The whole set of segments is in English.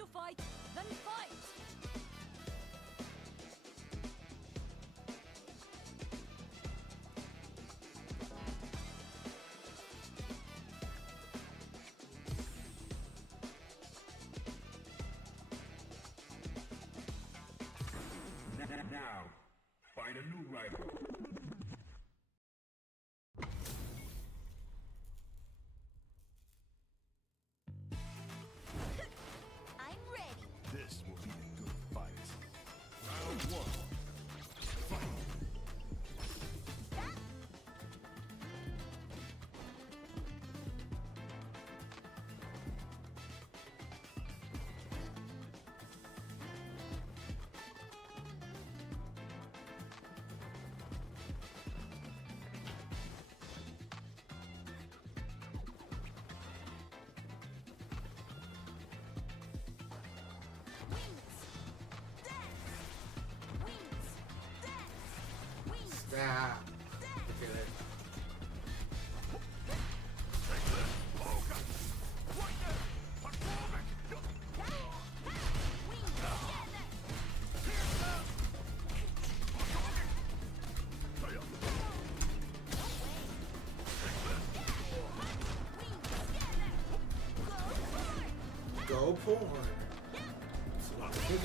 to fight, then fight! Now, find a new rival. I'm ready. This will be a good fight. Round one. Fight. Stop. Look at it. Go porn. Look at it.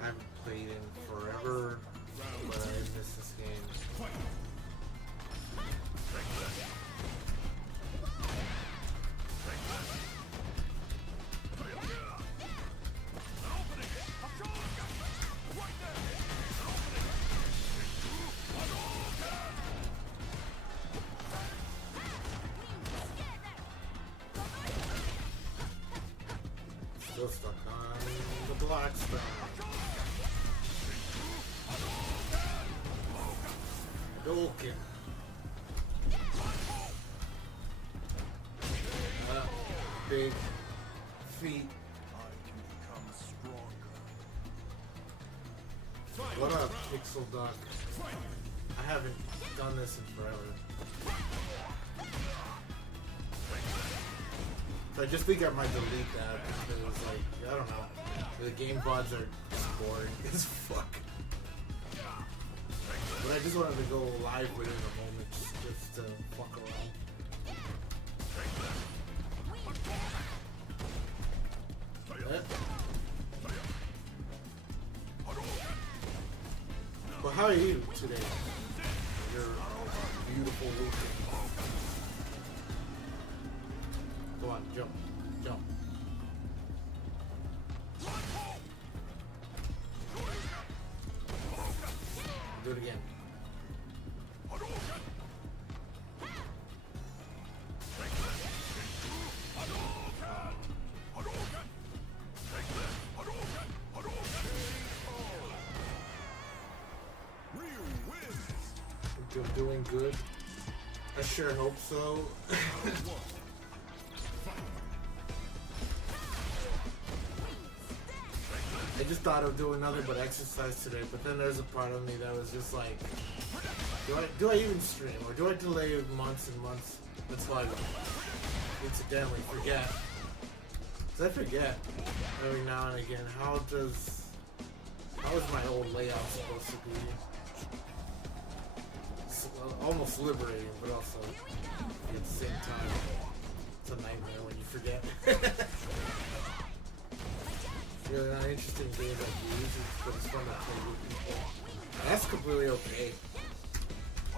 I haven't played in forever, but I miss this game. Still stuck on the block stone. Hadouken. Big feet. What up, Pixel Duck? I haven't done this in forever. So I just think I might delete that because, like, I don't know. The game VODs are just boring as fuck. But I just wanted to go live with it in a moment just to fuck around. Yeah. Well, how are you today? You're beautiful looking. Go on, jump. Jump. Do it again. You're doing good. I sure hope so. I just thought of doing nothing but exercise today, but then there's a part of me that was just like, do I even stream, or do I delay months and months until I incidentally forget? Because I forget every now and again, how is my old layout supposed to be? It's almost liberating, but also at the same time, it's a nightmare when you forget. Really not interesting game like these, but it's fun to play with people. And that's completely okay.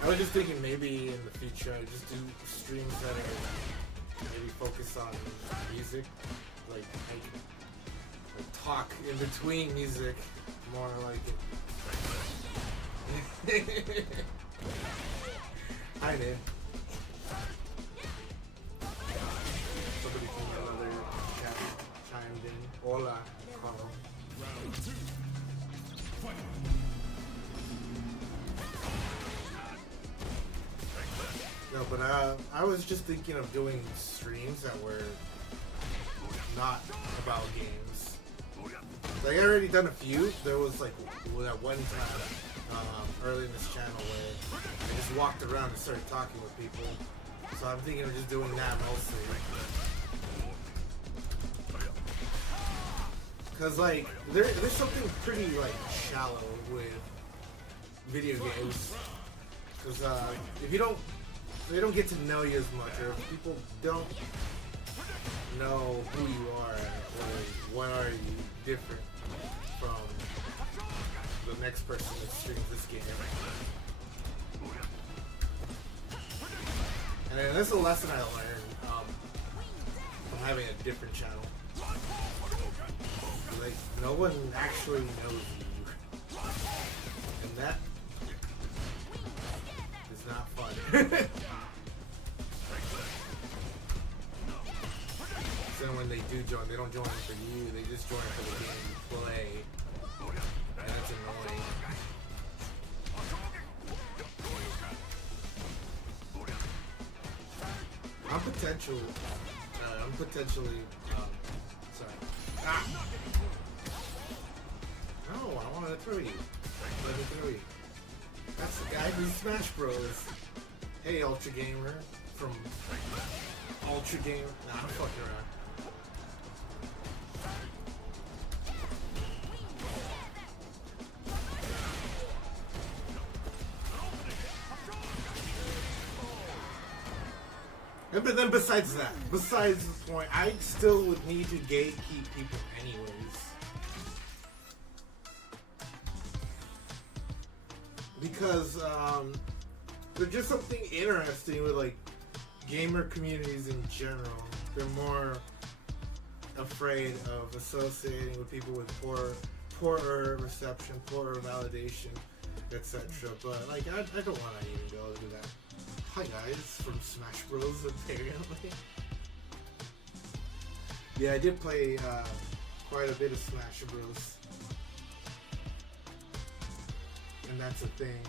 I was just thinking maybe in the future I just do streams that are maybe focus on music, like talk in between music, more like it. Hi, Nate. Somebody from another channel. Hola, Carl. Round 2. Fight. No, but I was just thinking of doing streams that were not about games. Like, I already done a few. There was like that one time early in this channel where I just walked around and started talking with people. So I'm thinking of just doing that mostly. Cause like there's something pretty like shallow with video games. Cause if they don't get to know you as much, or if people don't know who you are, or what are you different from the next person that streams this game. And then that's a lesson I learned from having a different channel. Like, no one actually knows you. And that is not fun. So when they do join, they don't join for you, they just join for the game you play. And it's annoying. I'm potentially, sorry. Ah! No, I wanted to throw you. Let me throw you. That's the guy from Smash Bros. Hey, Ultra Gamer from Ultra Gamer. Nah, I'm fucking around. But then besides this point, I still would need to gatekeep people anyways. Because there's just something interesting with like gamer communities in general. They're more afraid of associating with people with poorer reception, poorer validation, etc. But like I don't want to even be able to do that. Hi guys, from Smash Bros. Apparently. Yeah, I did play quite a bit of Smash Bros. And that's a thing.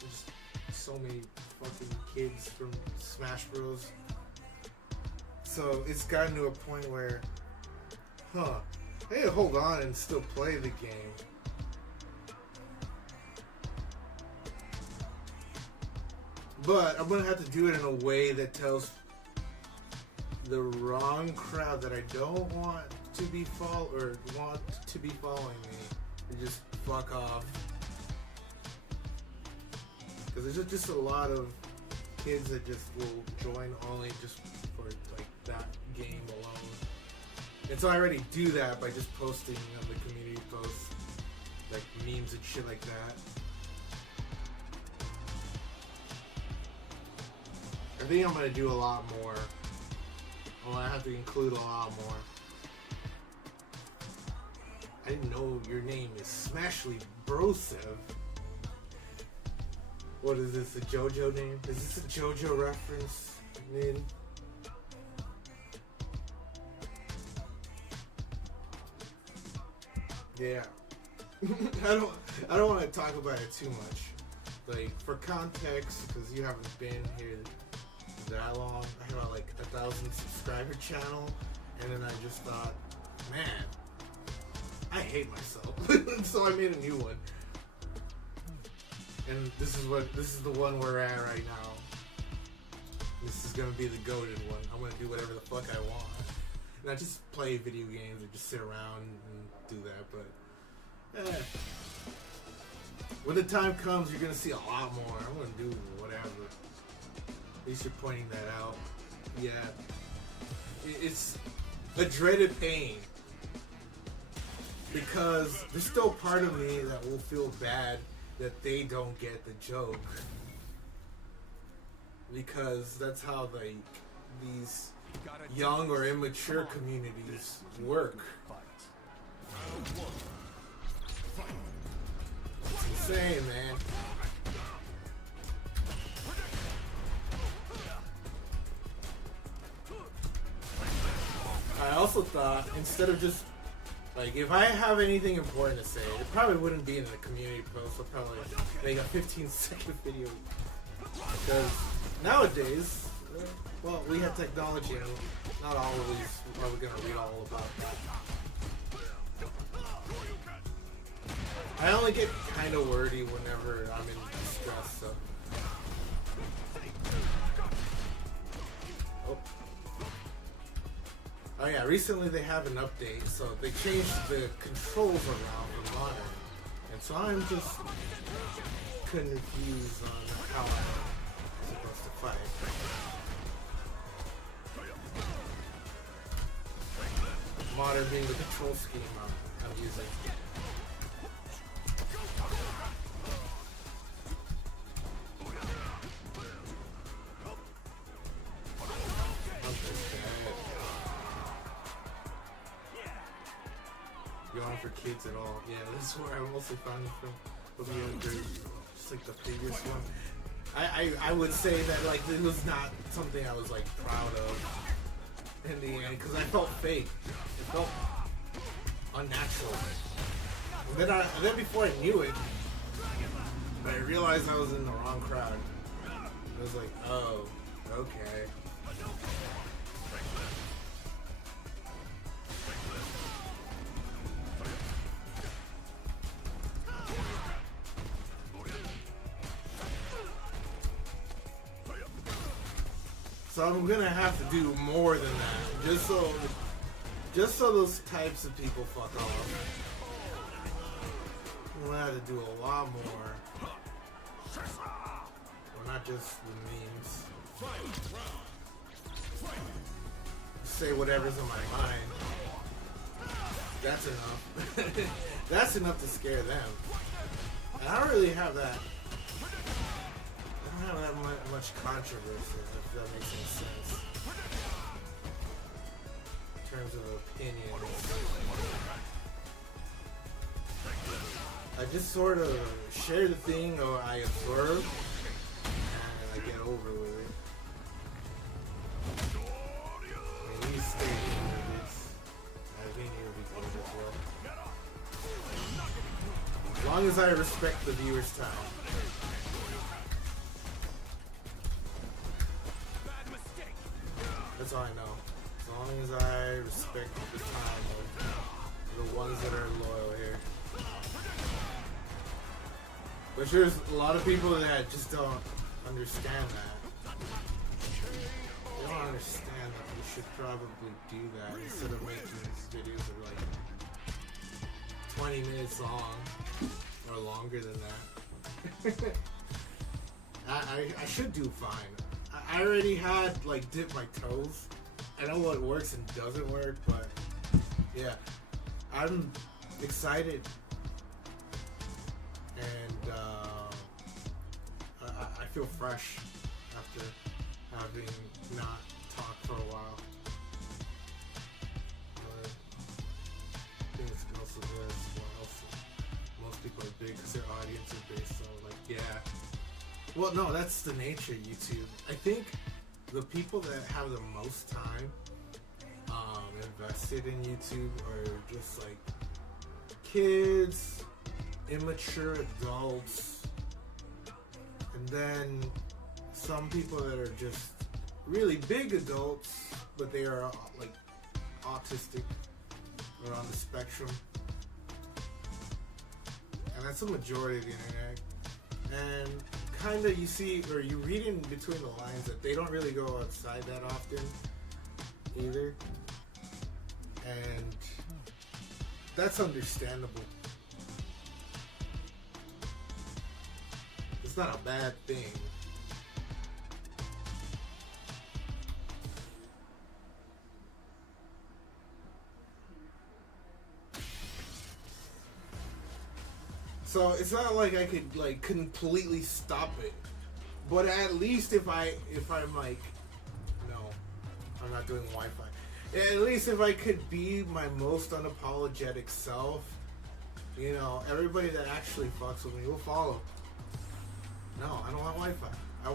There's so many fucking kids from Smash Bros. So it's gotten to a point where, I need to hold on and still play the game. But I'm gonna have to do it in a way that tells the wrong crowd that I don't want to be following me and just fuck off. Because there's just a lot of kids that just will join only just for like that game alone. And so I already do that by just posting on the community posts, like memes and shit like that. I think I'm gonna do a lot more. I'm gonna have to include a lot more. I didn't know your name is Smashly Brosev. What is this, a JoJo name? Is this a JoJo reference, Min? Yeah. I don't want to talk about it too much. Like, for context, because you haven't been here that long, I have like 1,000 subscriber channel, and then I just thought, man, I hate myself. So I made a new one. And this is the one we're at right now. This is gonna be the goated one. I'm gonna do whatever the fuck I want. Not just play video games or just sit around and do that, but when the time comes, you're gonna see a lot more. I'm gonna do whatever. At least you're pointing that out. Yeah. It's a dreaded pain. Because there's still part of me that will feel bad that they don't get the joke. Because that's how like these young or immature communities work. It's insane, man. I also thought instead of just like if I have anything important to say, it probably wouldn't be in the community post. I'll probably make a 15-second video because nowadays, well, we have technology and not always are we gonna read all about that. I only get kind of wordy whenever I'm in distress, so. Oh yeah, recently they have an update, so they changed the controls around for modern. And so I'm just confused on how I'm supposed to fight. Modern being the control scheme I'm using. On for kids at all. Yeah, this is where I mostly found it from. But we agree, just like the previous one. I would say that like it was not something I was like proud of in the end because I felt fake. It felt unnatural. And then before I knew it, I realized I was in the wrong crowd. I was like, oh, okay. So I'm gonna have to do more than that, just so those types of people fuck off. I'm gonna have to do a lot more. Or not just the memes. Say whatever's on my mind. That's enough. That's enough to scare them. And I don't really have that. I don't have that much controversy, if that makes any sense. In terms of opinions. I just sort of share the thing or I observe and I get over with it. I mean, you stay in this. I think you'll be good as well. As long as I respect the viewer's time. That's all I know. As long as I respect the time of the ones that are loyal here. But there's a lot of people that just don't understand that. They don't understand that we should probably do that instead of making these videos that are like 20 minutes long or longer than that. I should do fine. I already had like dipped my toes. I know what works and doesn't work, but yeah, I'm excited, and I feel fresh after having not talked for a while. But I think it's also good as well. So most people are big because their audience are big, so like yeah. Well, no, that's the nature of YouTube. I think the people that have the most time invested in YouTube are just like kids, immature adults, and then some people that are just really big adults, but they are like autistic or on the spectrum. And that's the majority of the internet. And kind of you see, or you read in between the lines that they don't really go outside that often either. And that's understandable. It's not a bad thing. So it's not like I could like completely stop it, but at least if I'm like, no, I'm not doing Wi-Fi. At least if I could be my most unapologetic self, you know, everybody that actually fucks with me will follow. No, I don't want Wi-Fi. I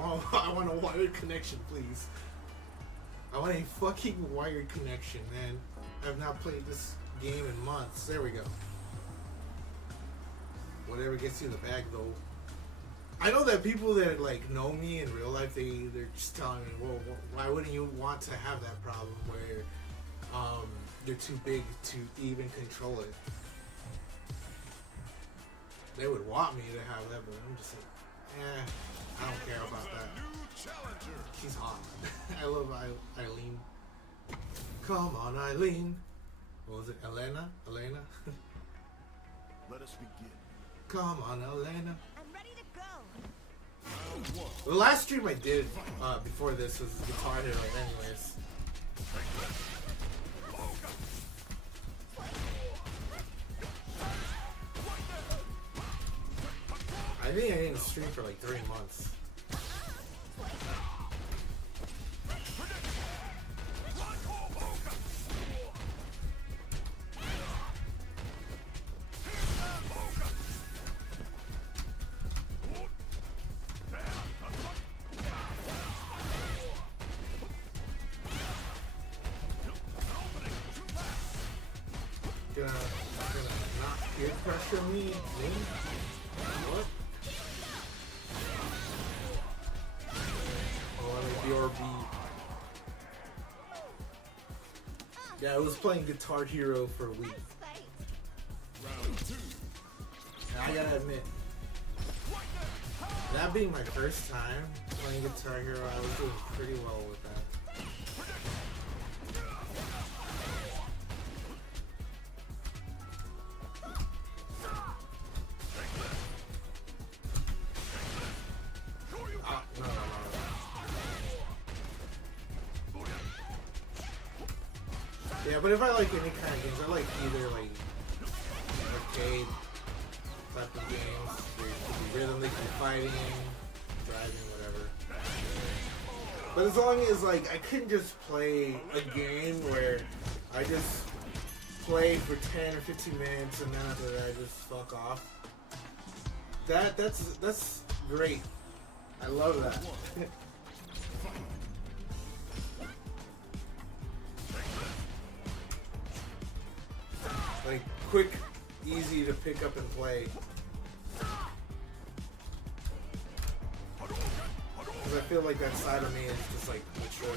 want a wired connection, please. I want a fucking wired connection, man. I've not played this game in months. There we go. Whatever gets you in the bag, though. I know that people that like know me in real life, they're just telling me, well, why wouldn't you want to have that problem where you're too big to even control it? They would want me to have that, but I'm just like, I don't care about that. She's hot. I love Eileen. Come on, Eileen. What was it? Elena? Let us begin. Come on, Elena. I'm ready to go. Round one. The last stream I did before this was Guitar Hero anyways. I think I didn't stream for like 3 months. Gonna not peer pressure me? What? BRB. Yeah, I was playing Guitar Hero for a week. Nice fight. Round two. And I gotta admit, that being my first time playing Guitar Hero, I was doing pretty well with that. No. Yeah, but if I like any kind of games, I like either like arcade type of games, where you can be rhythmic, fighting, driving, whatever. But as long as like I couldn't just play a game where I just play for 10 or 15 minutes and then after that I just fuck off. That's great. I love that. Like quick, easy to pick up and play. Because I feel like that side of me is just like mature.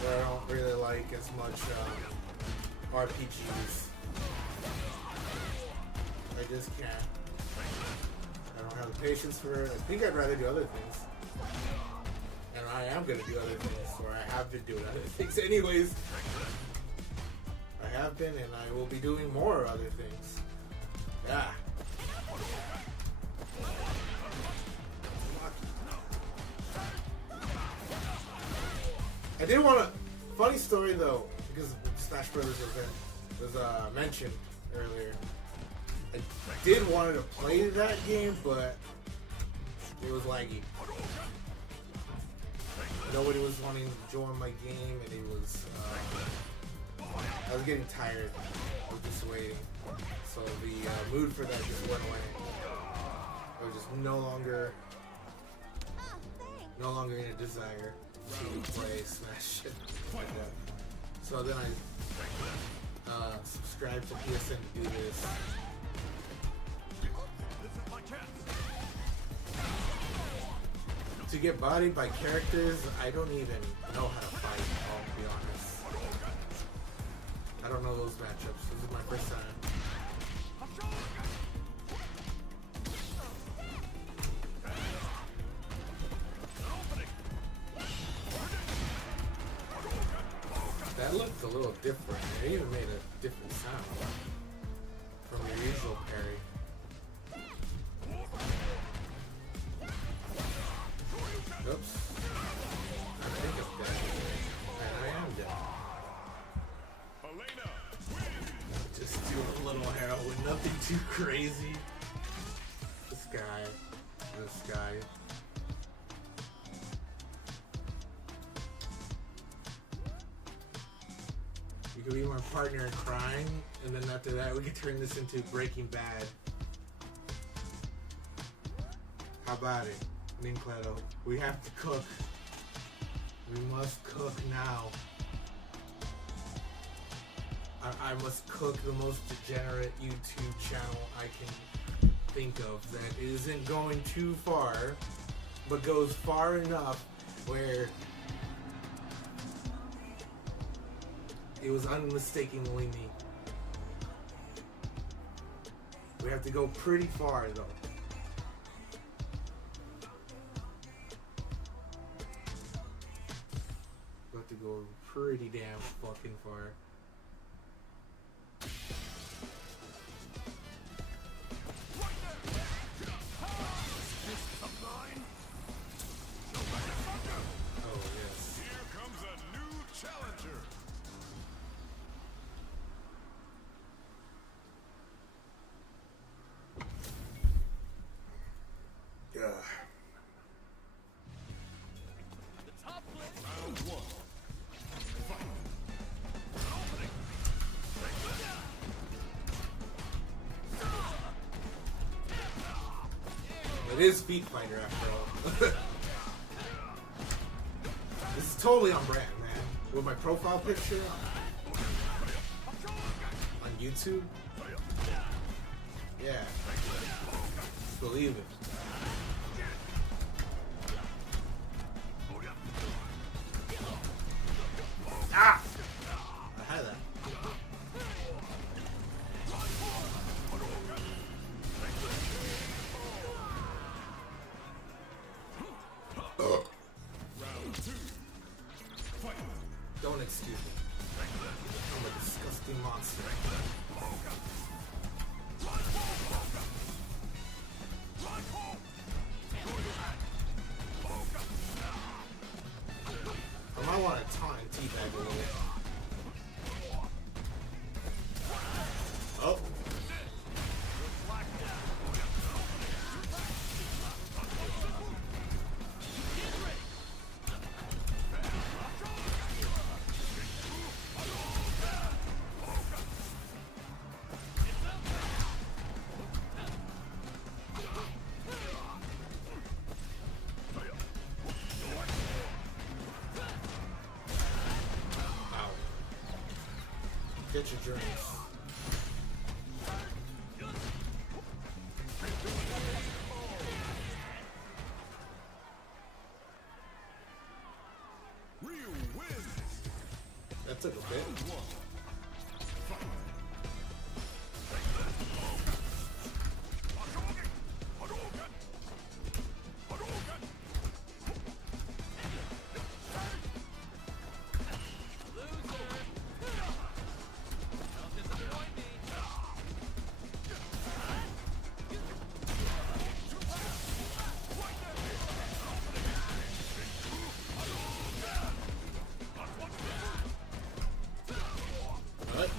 Where I don't really like as much RPGs. I just can't. I don't have the patience for it. I think I'd rather do other things. And I am going to do other things, or I have been doing other things anyways. I have been, and I will be doing more other things. Yeah. I did want to... Funny story, though, because Smash Brothers was mentioned earlier. I did want to play that game, but it was laggy. Nobody was wanting to join my game, and it was, I was getting tired of just waiting. So the mood for that just went away. I was just no longer in a desire to play Smash like that. So then I subscribed to PSN to do this. To get bodied by characters, I don't even know how to fight, I'll be honest. I don't know those matchups. This is my first time. That looked a little different. It even made a different sound from your usual parry. Oops. I think I'm dead. And I am dead. Just do a little heroin, nothing too crazy. This guy. You could be my partner in crime, and then after that we could turn this into Breaking Bad. How about it? Nincleto, we have to cook. We must cook now. I must cook the most degenerate YouTube channel I can think of that isn't going too far, but goes far enough where it was unmistakably me. We have to go pretty far though. We have to go pretty damn fucking far. Oh yes. Here comes a new challenger. Yeah. Round one. It is Feet Fighter after all. This is totally on brand, man. With my profile picture on YouTube. Yeah. Just believe it. Ah! I had that. Round two. Fight. Don't excuse me. I'm a disgusting monster. I might want to taunt and teabag a little. Oh. Ow. Get your drinks. Ryu wins. That took a bit. Round one. What?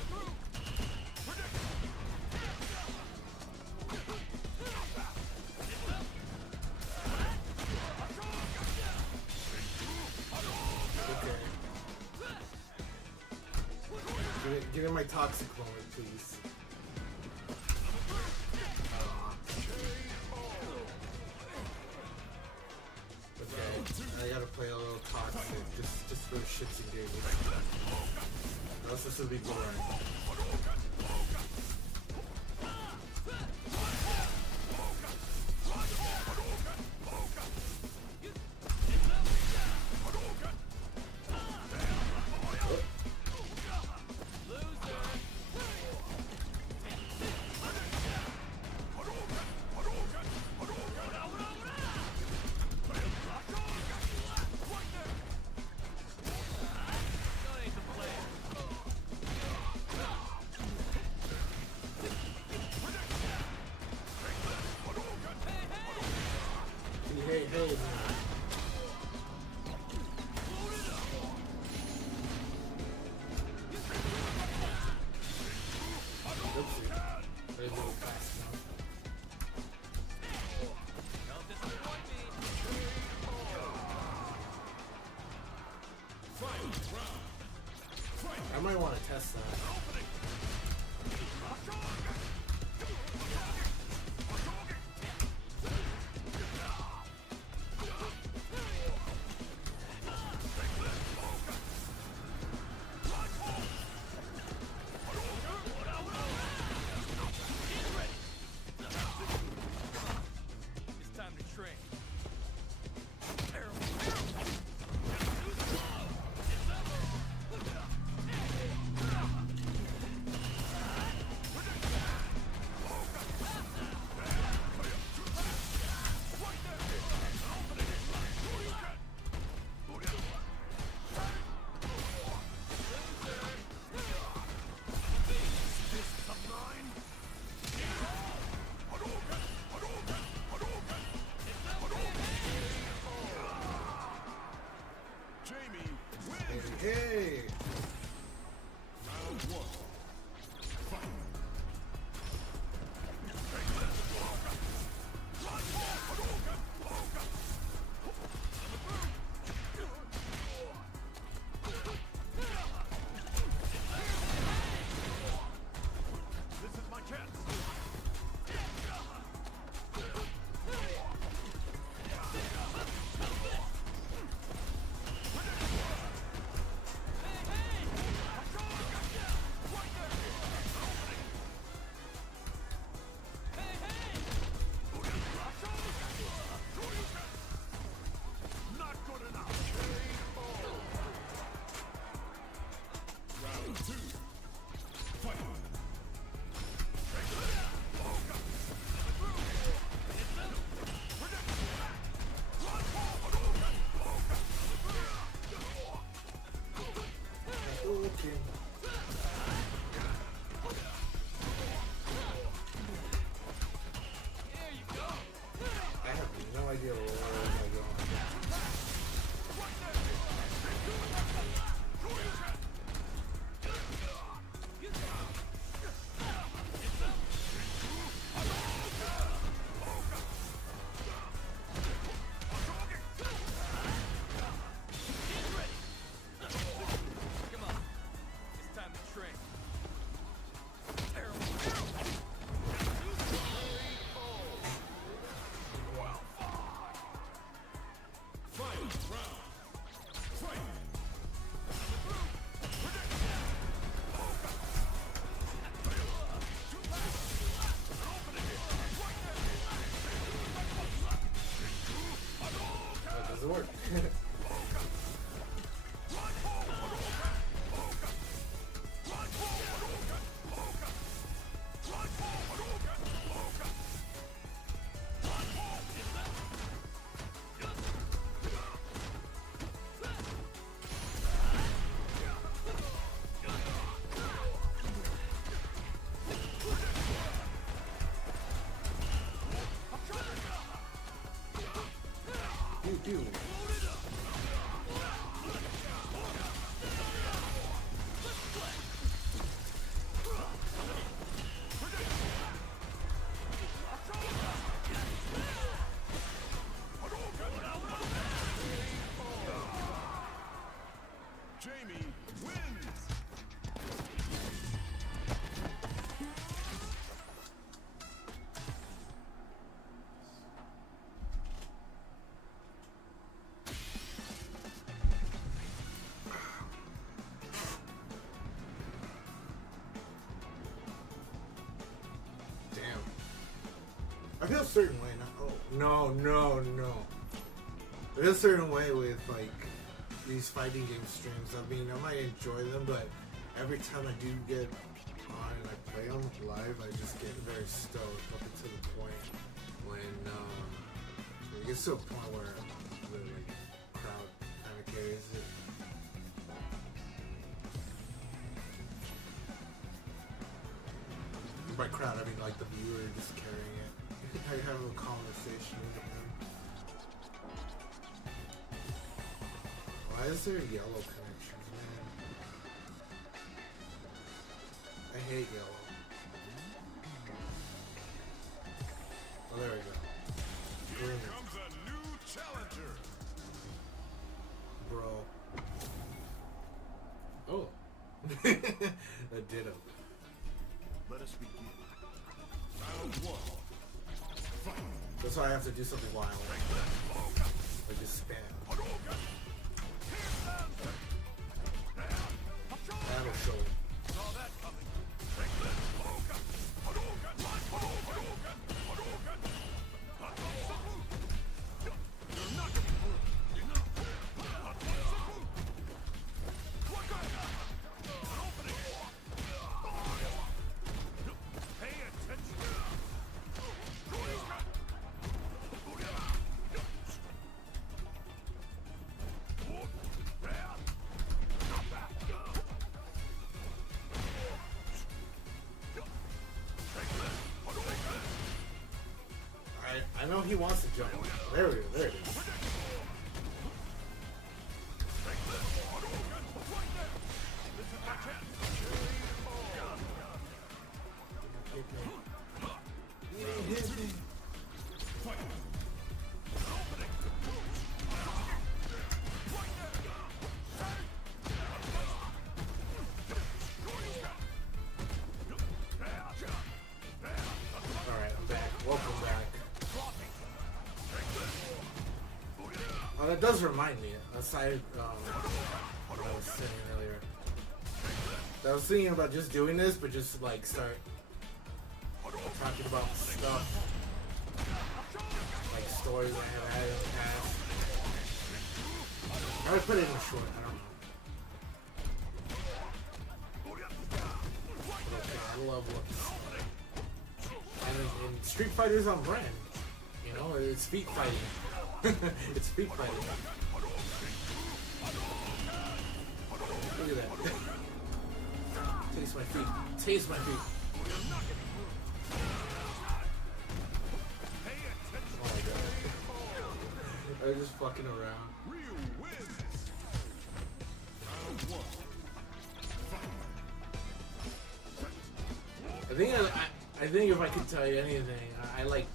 Okay. Give me my toxic moment, please. Okay, I gotta play a little toxic, just for shits and giggles. Or else this will be boring. Hey, man. Oopsie. I didn't go fast enough. I might want to test that. work. Pew. Jamie wins. Damn. I feel a certain way now. Oh, no. I feel a certain way with, like, these fighting game streams. I mean, I might enjoy them, but every time I do get on and I play them live, I just get very stoked up until the point when it gets to a point where the crowd kind of carries it. By crowd, I mean like the viewer just carrying it. I have a conversation with them. Why is there yellow connections, man? I hate yellow. Oh, there we go. Here Green. comes a new challenger. Bro. Oh. A ditto. Let us begin. Round one. Fight. That's why I have to do something wild. Like just spam. That'll show it. I know he wants to jump. There we go. There it is. Alright, I'm back. Welcome back. Oh, that does remind me. Aside what I was saying earlier. I was thinking about just doing this, but just like start talking about stuff, like stories I have had in the past. I would put it in short. I don't know. But okay, I love looks. And Street Fighter's on brand. You know, it's feet fighting. It's feet fighting. Look at that. Taste my feet. Taste my feet. Oh my god. I'm just fucking around. Ryu wins. Round one. I think if I could tell you anything, I like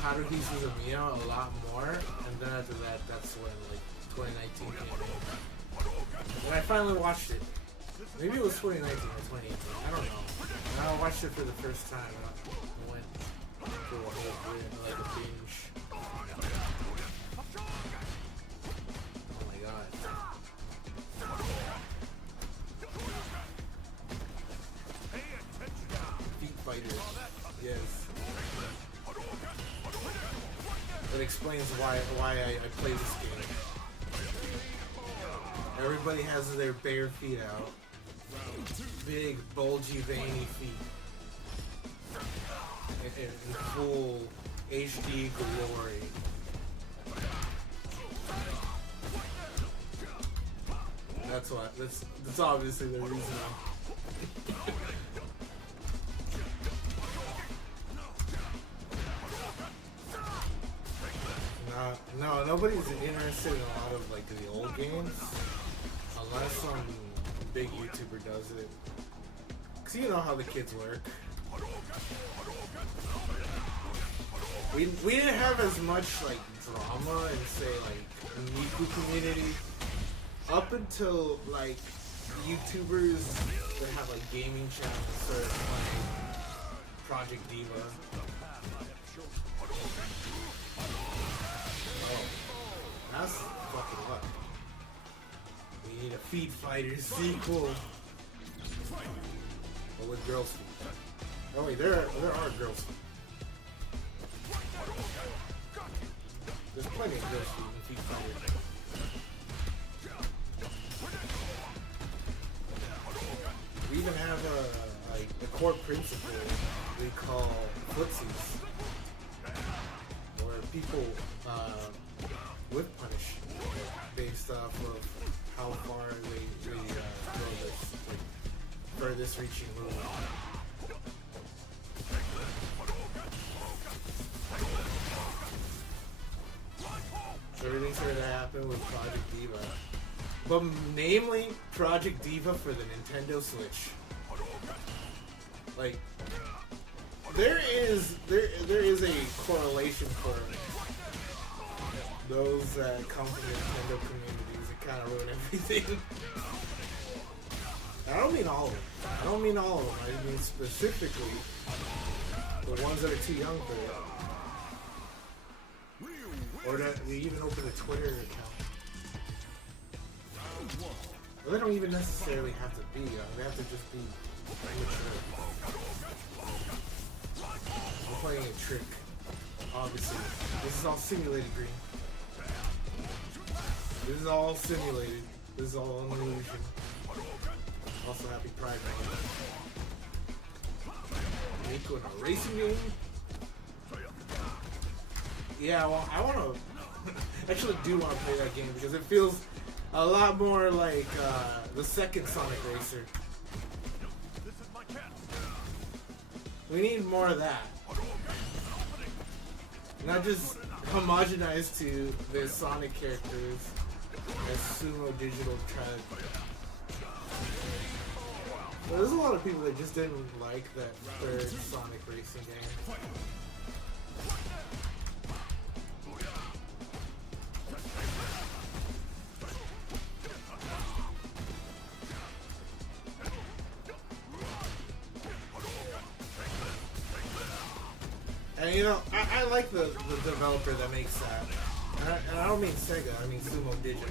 Haruhi Suzumiya a lot more, and then after that, that's when like 2019 came in. And I finally watched it. Maybe it was 2019 or 2018. I don't know. And I watched it for the first time. I went through a whole like a binge. Oh my god. Feet Fighter. Yes. That explains why I play this game. Everybody has their bare feet out. Big, bulgy, veiny feet. In full HD glory. That's obviously the reason. No, nobody's interested in a lot of like the old games, unless some big YouTuber does it. Cause you know how the kids work. We didn't have as much like drama in say like Miku community up until like YouTubers that have like gaming channels started playing Project Diva. Oh, that's fucking luck. We need a Feed Fighters sequel, but with girls' feet. Oh wait, there are girls' feet. There's plenty of girls' feet in Feed Fighters. We even have a core principle we call footsies, where people whip punish based off of how far they throw this like, furthest reaching move. Everything's going to happen with Project Diva. But namely, Project Diva for the Nintendo Switch. Like, there is a correlation for those that come from the Nintendo communities that kind of ruin everything. I don't mean all of them. I mean specifically the ones that are too young for it. Or that we even open a Twitter account. Well, they don't even necessarily have to be young. They have to just be mature. We're playing a trick. Obviously. This is all simulated, Green. This is all simulated. This is all an illusion. Also, happy Pride Month. Nico in a racing game? Yeah, well, I want to... actually do want to play that game because it feels a lot more like the second Sonic Racer. We need more of that. Not just homogenized to the Sonic characters as Sumo Digital tried. But there's a lot of people that just didn't like that third Sonic Racing game. And you know, I like the developer that makes that. And I don't mean Sega, I mean Sumo Digital.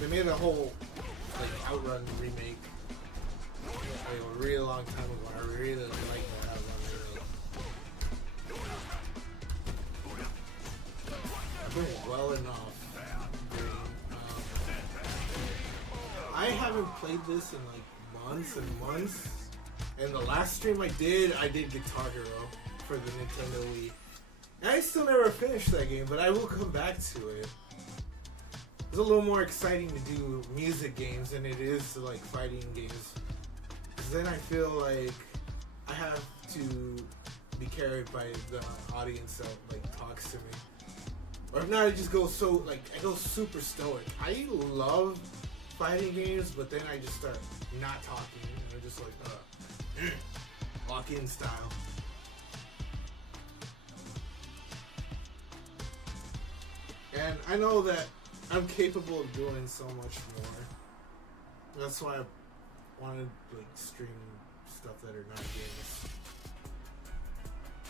They made a whole like Outrun remake like, a really long time ago. I really like that Outrun remake. I'm doing well enough. I haven't played this in like months and months. And the last stream I did Guitar Hero for the Nintendo Wii. And I still never finished that game, but I will come back to it. It's a little more exciting to do music games than it is to like fighting games. Because then I feel like I have to be carried by the audience that like talks to me. Or if not, I just go I go super stoic. I love fighting games, but then I just start not talking. And I'm just like, lock-in style. And I know that I'm capable of doing so much more. That's why I wanted to like stream stuff that are not games.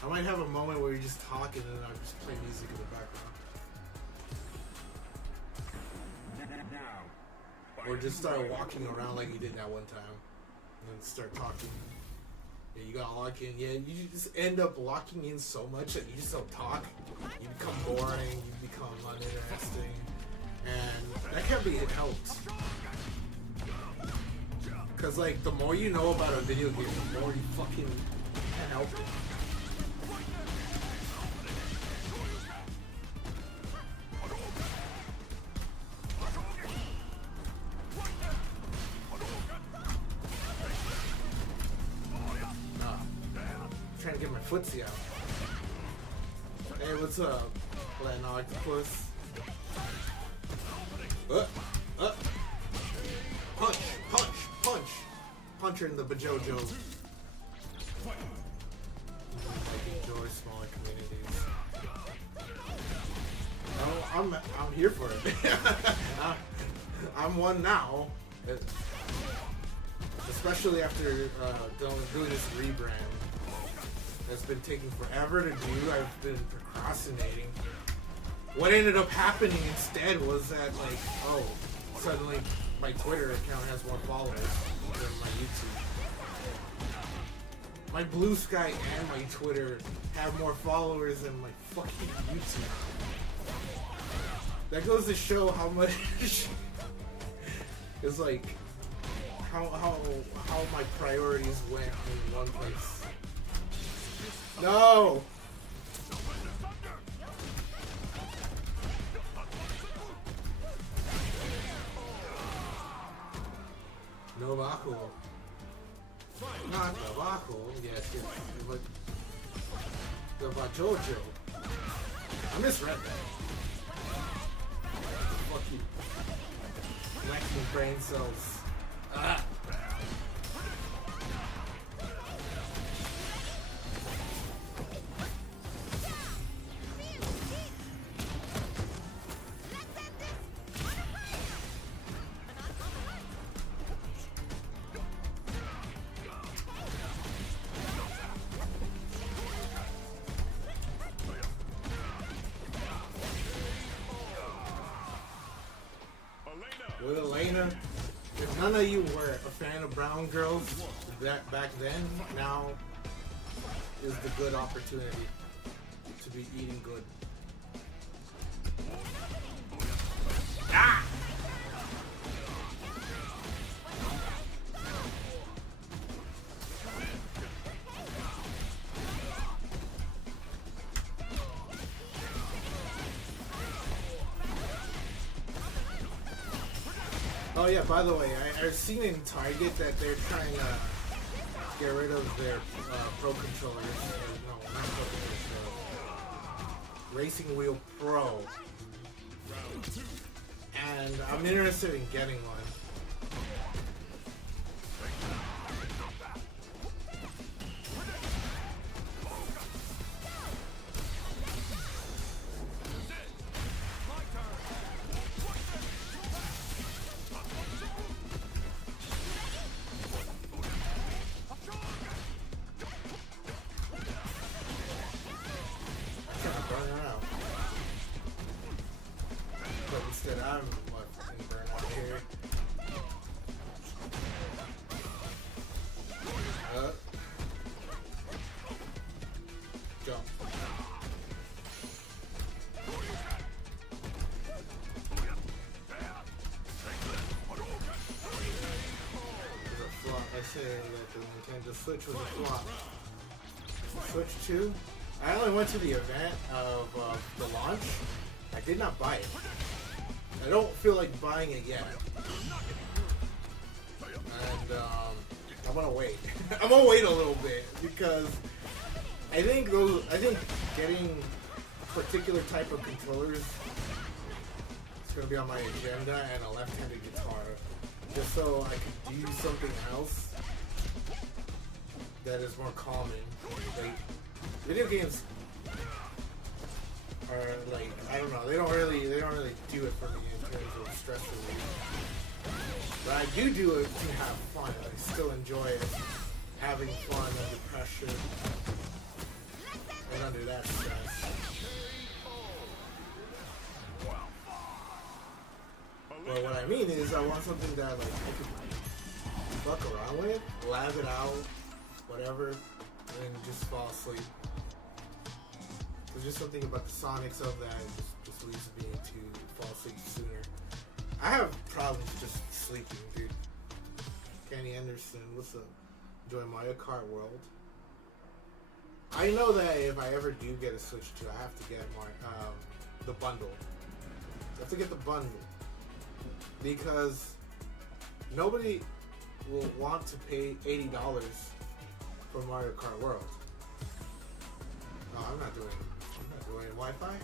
I might have a moment where you're just talking and I just play music in the background. Or just start walking around like you did that one time. And then start talking. Yeah, you gotta lock in. Yeah, you just end up locking in so much that you just don't talk. You become boring, you become uninteresting. And that can't be helped. Because, like, the more you know about a video game, the more you fucking can help it. Trying to get my footsie out. Hey, what's up, Latin Octopus? Punch, punch, punch. Puncher in the Bajojo. I enjoy smaller communities. Oh, I'm here for it. I'm one now. Especially after doing this rebrand. That's been taking forever to do. I've been procrastinating. What ended up happening instead was that, like, oh, suddenly my Twitter account has more followers than my YouTube. My Blue Sky and my Twitter have more followers than my fucking YouTube. That goes to show how much it's like how my priorities went in one place. No! No Baku. Not the Baku, yes, but the Bajojo. I misread that. Fuck you. Lacking brain cells. Ah! With Elena, if none of you were a fan of brown girls back then, now is the good opportunity to be eating good. Ah! Oh yeah, by the way, I've seen in Target that they're trying to get rid of their Pro controllers. No, not Pro controllers. Racing Wheel Pro. And I'm interested in getting one. But instead, I'm fucking burn out here. Jump. There's a flop. I say that the Nintendo Switch was a flop. Switch 2? I only went to the event of the launch. I did not buy it. I don't feel like buying it yet. And I'm gonna wait. I'm gonna wait a little bit because I think getting a particular type of controllers is gonna be on my agenda, and a left-handed guitar, just so I could do something else that is more common. Like, video games are like, I don't know, they don't really do it for me in terms of stress relief. But I do it to have fun. I still enjoy it, having fun under pressure and under that stress. But what I mean is, I want something that like I could fuck around with, laugh it out, whatever, and just fall asleep. There's just something about the sonics of that just just leads me to fall asleep sooner. I have problems just sleeping, dude. Kenny Anderson, what's up? Enjoy Mario Kart World. I know that if I ever do get a Switch 2, I have to get the bundle. I have to get the bundle. Because nobody will want to pay $80 for Mario Kart World. No, I'm not doing Wi-Fi.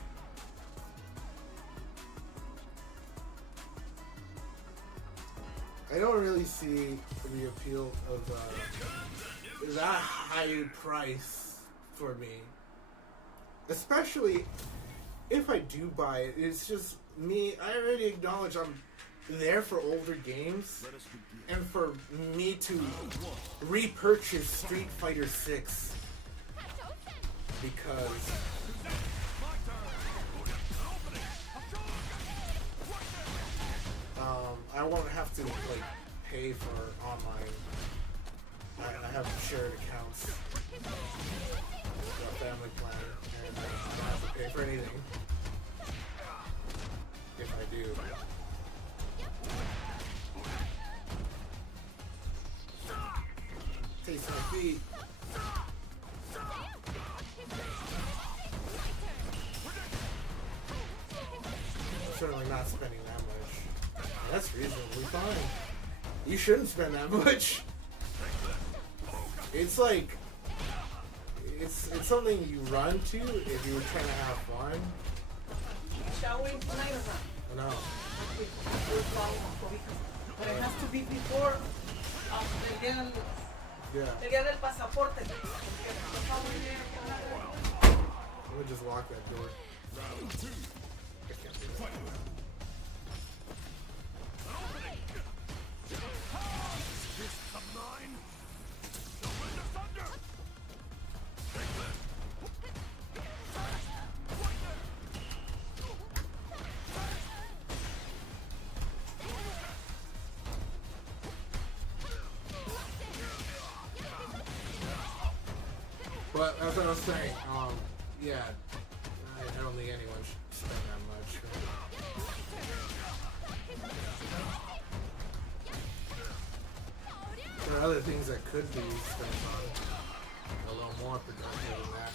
I don't really see the appeal of that high price for me. Especially if I do buy it. It's just me, I already acknowledge I'm there for older games. Let us begin. And for me to repurchase Street Fighter 6 because I won't have to like pay for online. I have shared accounts, a family plan, and I don't have to pay for anything if I do. Taste my feet. Certainly not spending that much. That's reasonably fine. You shouldn't spend that much. It's like it's something you run to if you were trying to have fun. Showering tonight or not? No. But it has to be before Yeah. el día del pasaporte. Let me just lock that door. I can't do that. But as I was saying, yeah, I don't think anyone should spend that much. There are other things that could be spent on a little more productive than that.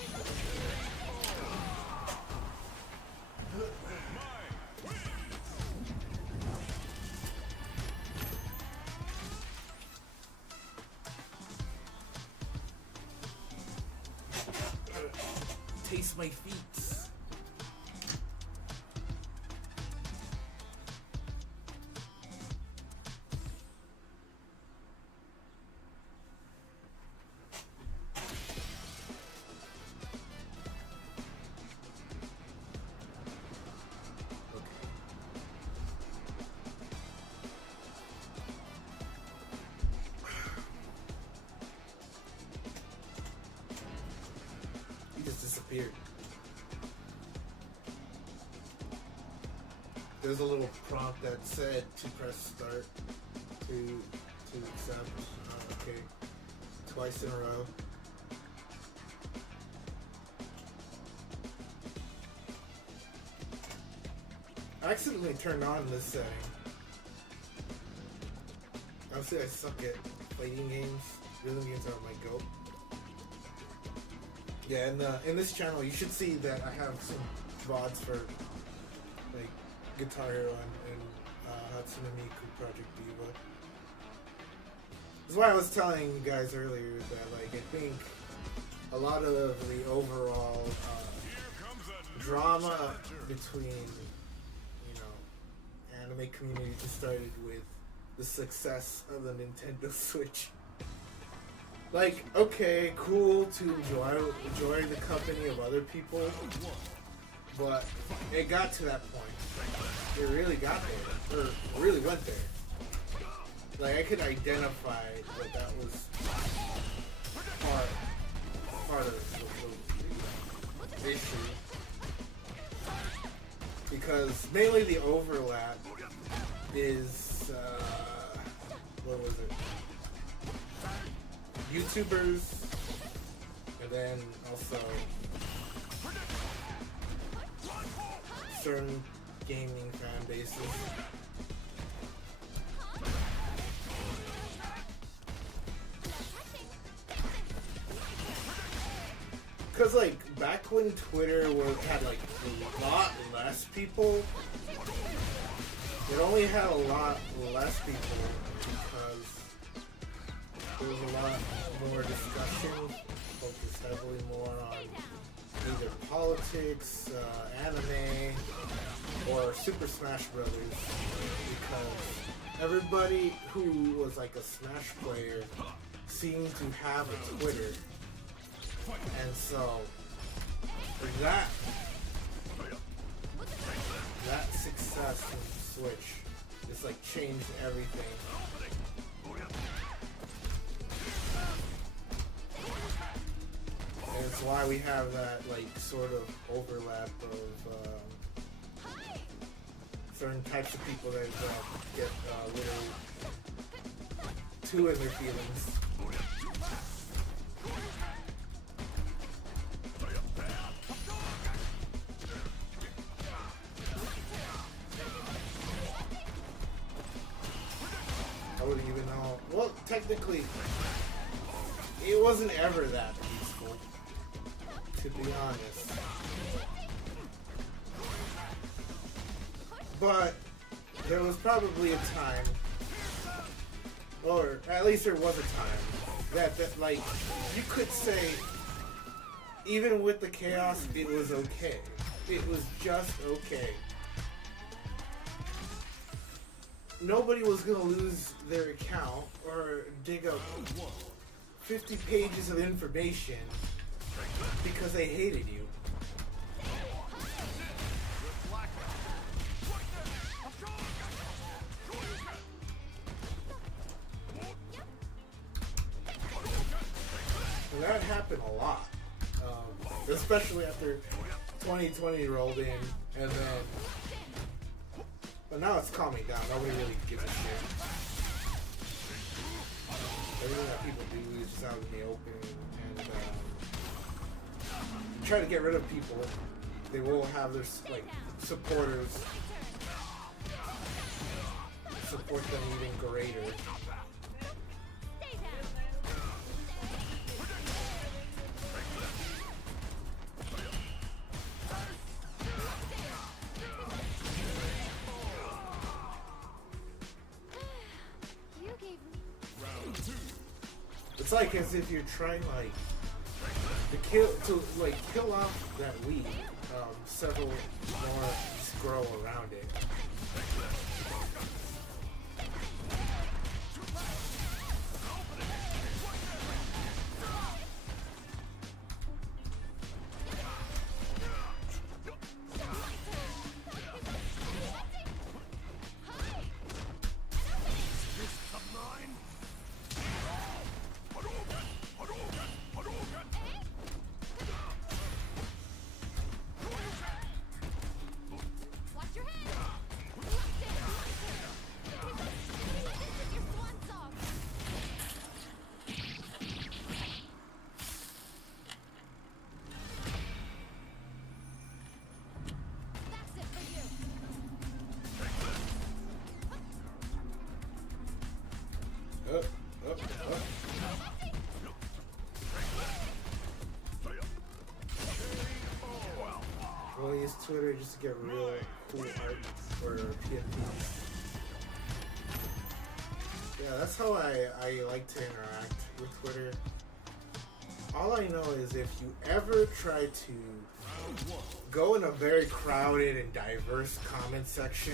Taste my feet. He just disappeared. There's a little prompt that said to press start to accept. Okay, twice in a row. I accidentally turned on this setting. Obviously, I suck at fighting games. Rhythm games are my goat. Yeah, and in this channel, you should see that I have some VODs for like Guitar Hero and Hatsune Miku Project Diva. That's why I was telling you guys earlier that like I think a lot of the overall drama between anime community just started with the success of the Nintendo Switch. Like, okay, cool to enjoy the company of other people, but it got to that point. It really got there, or really went there. Like, I could identify that was part of the issue. Because mainly the overlap is, what was it? YouTubers, and then also certain gaming fan bases. Cause like back when Twitter had like a lot less people, it only had a lot less people because there was a lot more discussion, focused heavily more on either politics, anime, or Super Smash Brothers. Because everybody who was like a Smash player seemed to have a Twitter. And so that success in Switch just like changed everything. And it's why we have that like sort of overlap of certain types of people that get a little too in their feelings. I wouldn't even know. Well, technically, it wasn't ever that peaceful, to be honest. But there was probably a time, or at least there was a time, that like, you could say, even with the chaos, it was okay. It was just okay. Nobody was gonna lose their account or dig up 50 pages of information because they hated you. And that happened a lot, especially after 2020 rolled in, and then. But now it's calming down. Nobody really gives a shit. Everything that people do is just out in the open, and try to get rid of people. They will have their like supporters support them even greater. It's like as if you're trying like to kill off that weed. Several more just grow around it. We'll use Twitter just to get real cool art for PFP. Yeah, that's how I like to interact with Twitter. All I know is if you ever try to go in a very crowded and diverse comment section,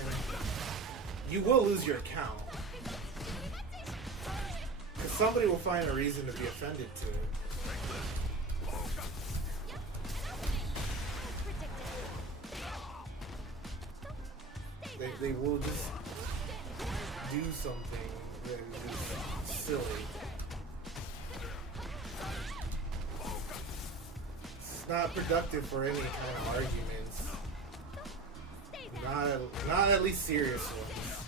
you will lose your account. Because somebody will find a reason to be offended to it. They will just do something that is silly. It's not productive for any kind of arguments. Not at least serious ones.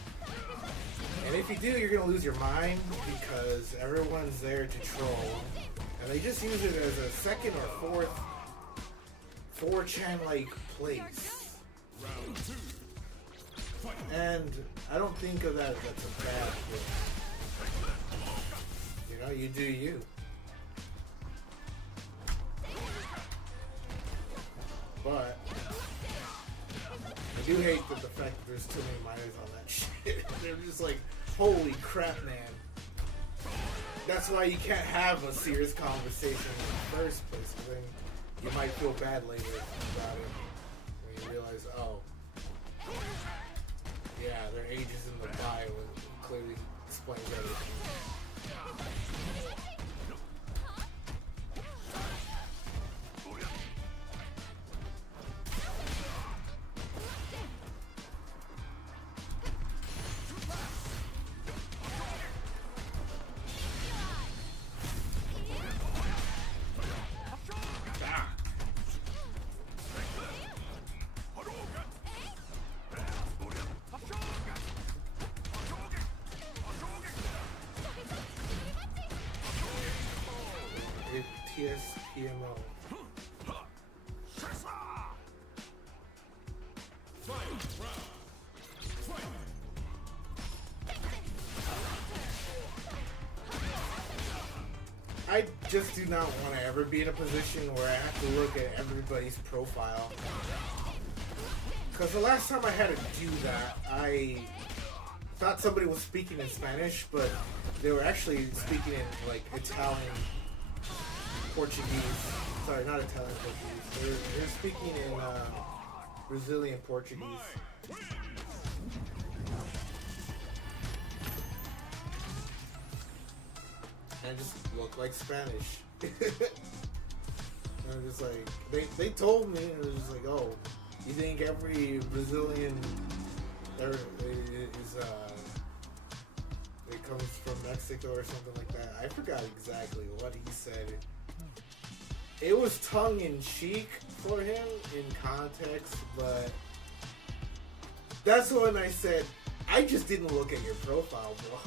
And if you do, you're gonna lose your mind because everyone's there to troll. And they just use it as a second or fourth 4chan-like place. Round 2. Fight. And I don't think of that as that's a bad thing. You know, you do you. But I do hate that the fact that there's too many minors on that shit. They're just like, holy crap, man. That's why you can't have a serious conversation in the first place. 'Cause then you might feel bad later about it when you realize, oh, yeah, their age is in the bio and it clearly explains everything. TSPMO. I just do not want to ever be in a position where I have to look at everybody's profile. Because the last time I had to do that, I thought somebody was speaking in Spanish, but they were actually speaking in like Italian, Portuguese. Sorry, not Italian Portuguese. They're speaking in Brazilian Portuguese. And I just look like Spanish. And I'm just like, they told me, and it was just like, oh, you think every Brazilian is it comes from Mexico or something like that? I forgot exactly what he said. It was tongue in cheek for him in context, but that's when I said, I just didn't look at your profile, bro.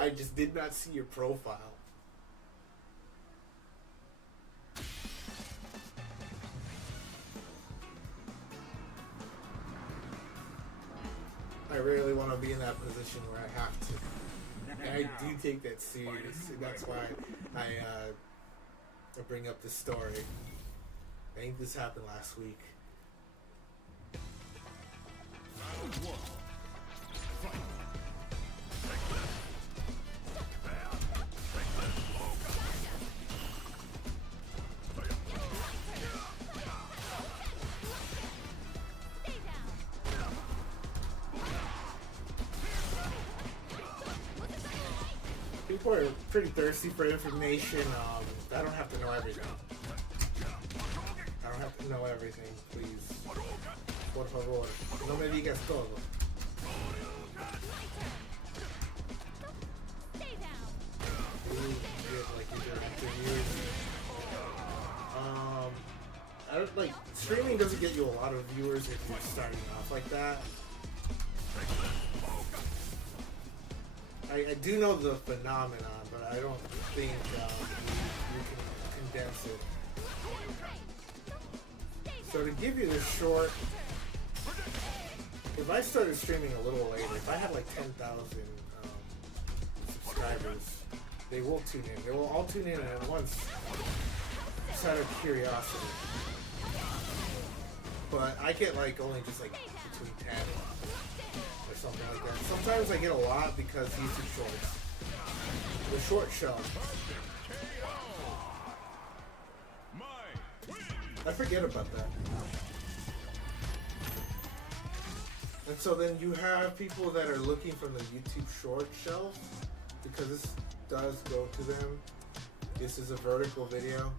I just did not see your profile. I really want to be in that position where I have to. And I do take that serious. That's why I bring up this story. I think this happened last week. Round 1. Fight. People are pretty thirsty for information. I don't have to know everything. I don't have to know everything, please. Por favor, no me digas todo. You get like your interviews. I don't like streaming doesn't get you a lot of viewers if you're starting off like that. I do know the phenomenon, but I don't think you can condense it. So to give you the short, if I started streaming a little later, if I had like 10,000 subscribers, they will tune in. They will all tune in at once, just out of curiosity. But I get like only just like between 10 or something like that. Sometimes I get a lot because YouTube Shorts. The short show. I forget about that. And so then you have people that are looking from the YouTube short shelf, because this does go to them. This is a vertical video.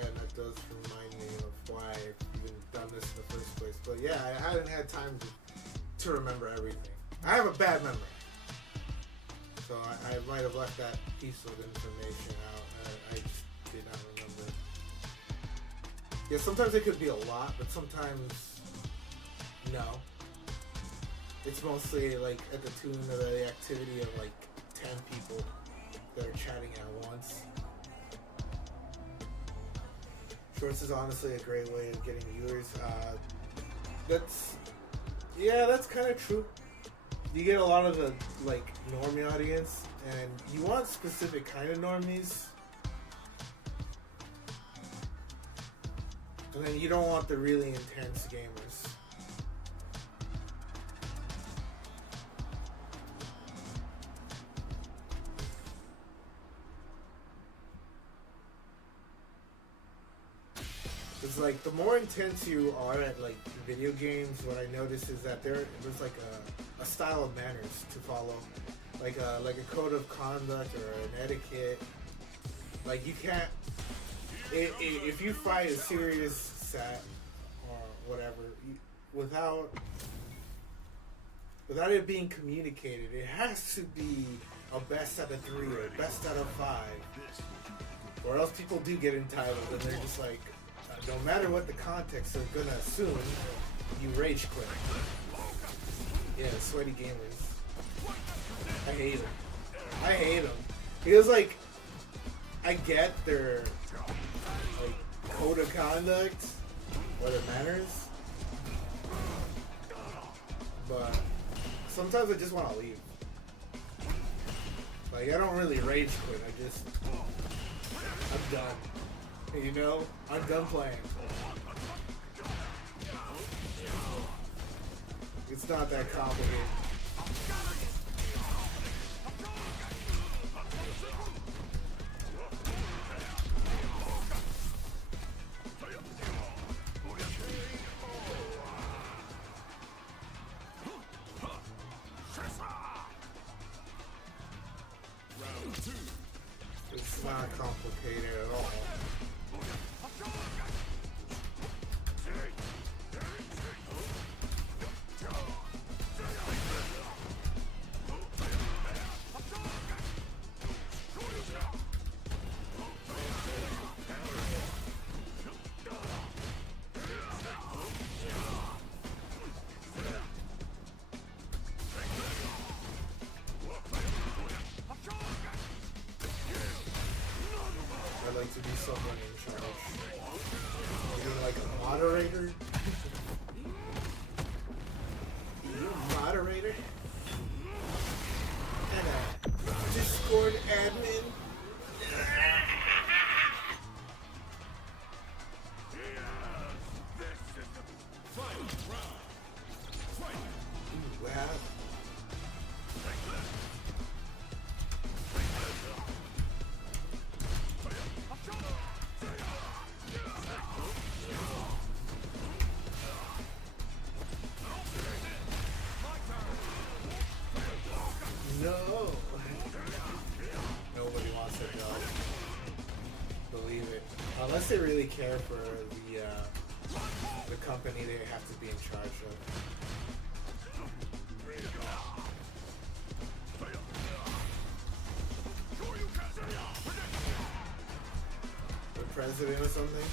And that does remind me of why I've even done this in the first place. But yeah, I haven't had time to remember everything. I have a bad memory. So I might have left that piece of information out. I just did not remember. Yeah, sometimes it could be a lot, but sometimes no. It's mostly like at the tune of the activity of like 10 people that are chatting at once. Shorts is honestly a great way of getting viewers. That's kind of true. You get a lot of the like normie audience, and you want specific kind of normies, and then you don't want the really intense gamers. It's like the more intense you are at like video games, what I notice is that there's like a style of manners to follow, like a code of conduct or an etiquette. Like you can't, if you fight a serious set or whatever, without it being communicated, it has to be a best out of 3 or a best out of 5, or else people do get entitled and they're just like, no matter what the context, they're gonna assume you rage quit. Yeah, sweaty gamers. I hate them. Because like, I get their like code of conduct or their manners, but sometimes I just want to leave. Like I don't really rage quit. I'm done. You know, I'm done playing. It's not that complicated. It's not complicated at all. I'd like to be someone in charge. Maybe like a moderator? You a moderator? And a Discord admin? Ooh, wow. No. Nobody wants that job. Believe it. Unless they really care for the company they have to be in charge of. The president or something?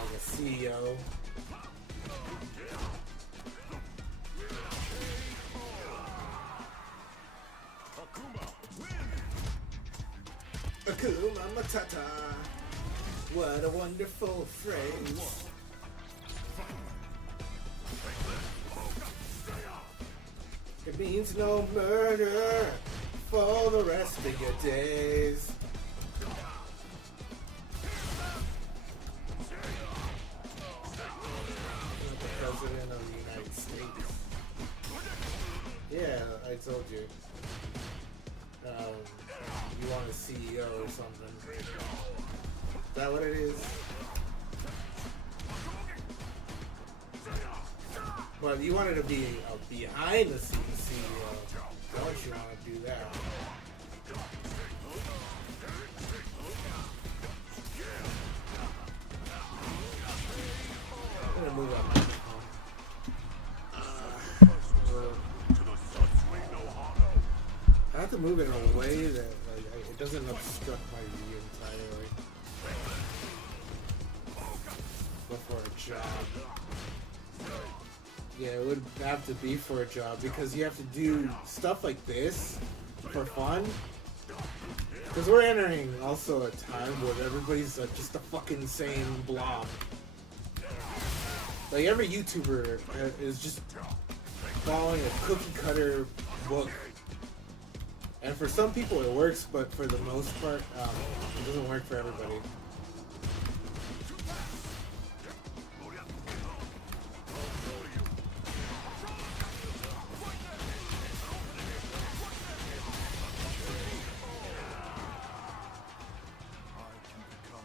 Like a CEO. Akuma Matata. What a wonderful phrase. It means no murder for the rest of your days. Not the President of the United States. Yeah, I told you. You want a CEO or something. Is that what it is? But you wanted to be a behind the scenes CEO. Don't you want to do that? I'm gonna move on. I have to move it in a way that like, it doesn't obstruct my view entirely. But for a job. Yeah, it would have to be for a job because you have to do stuff like this for fun. Because we're entering also a time where everybody's just a fucking insane blob. Like every YouTuber is just following a cookie cutter book. And for some people it works, but for the most part, it doesn't work for everybody.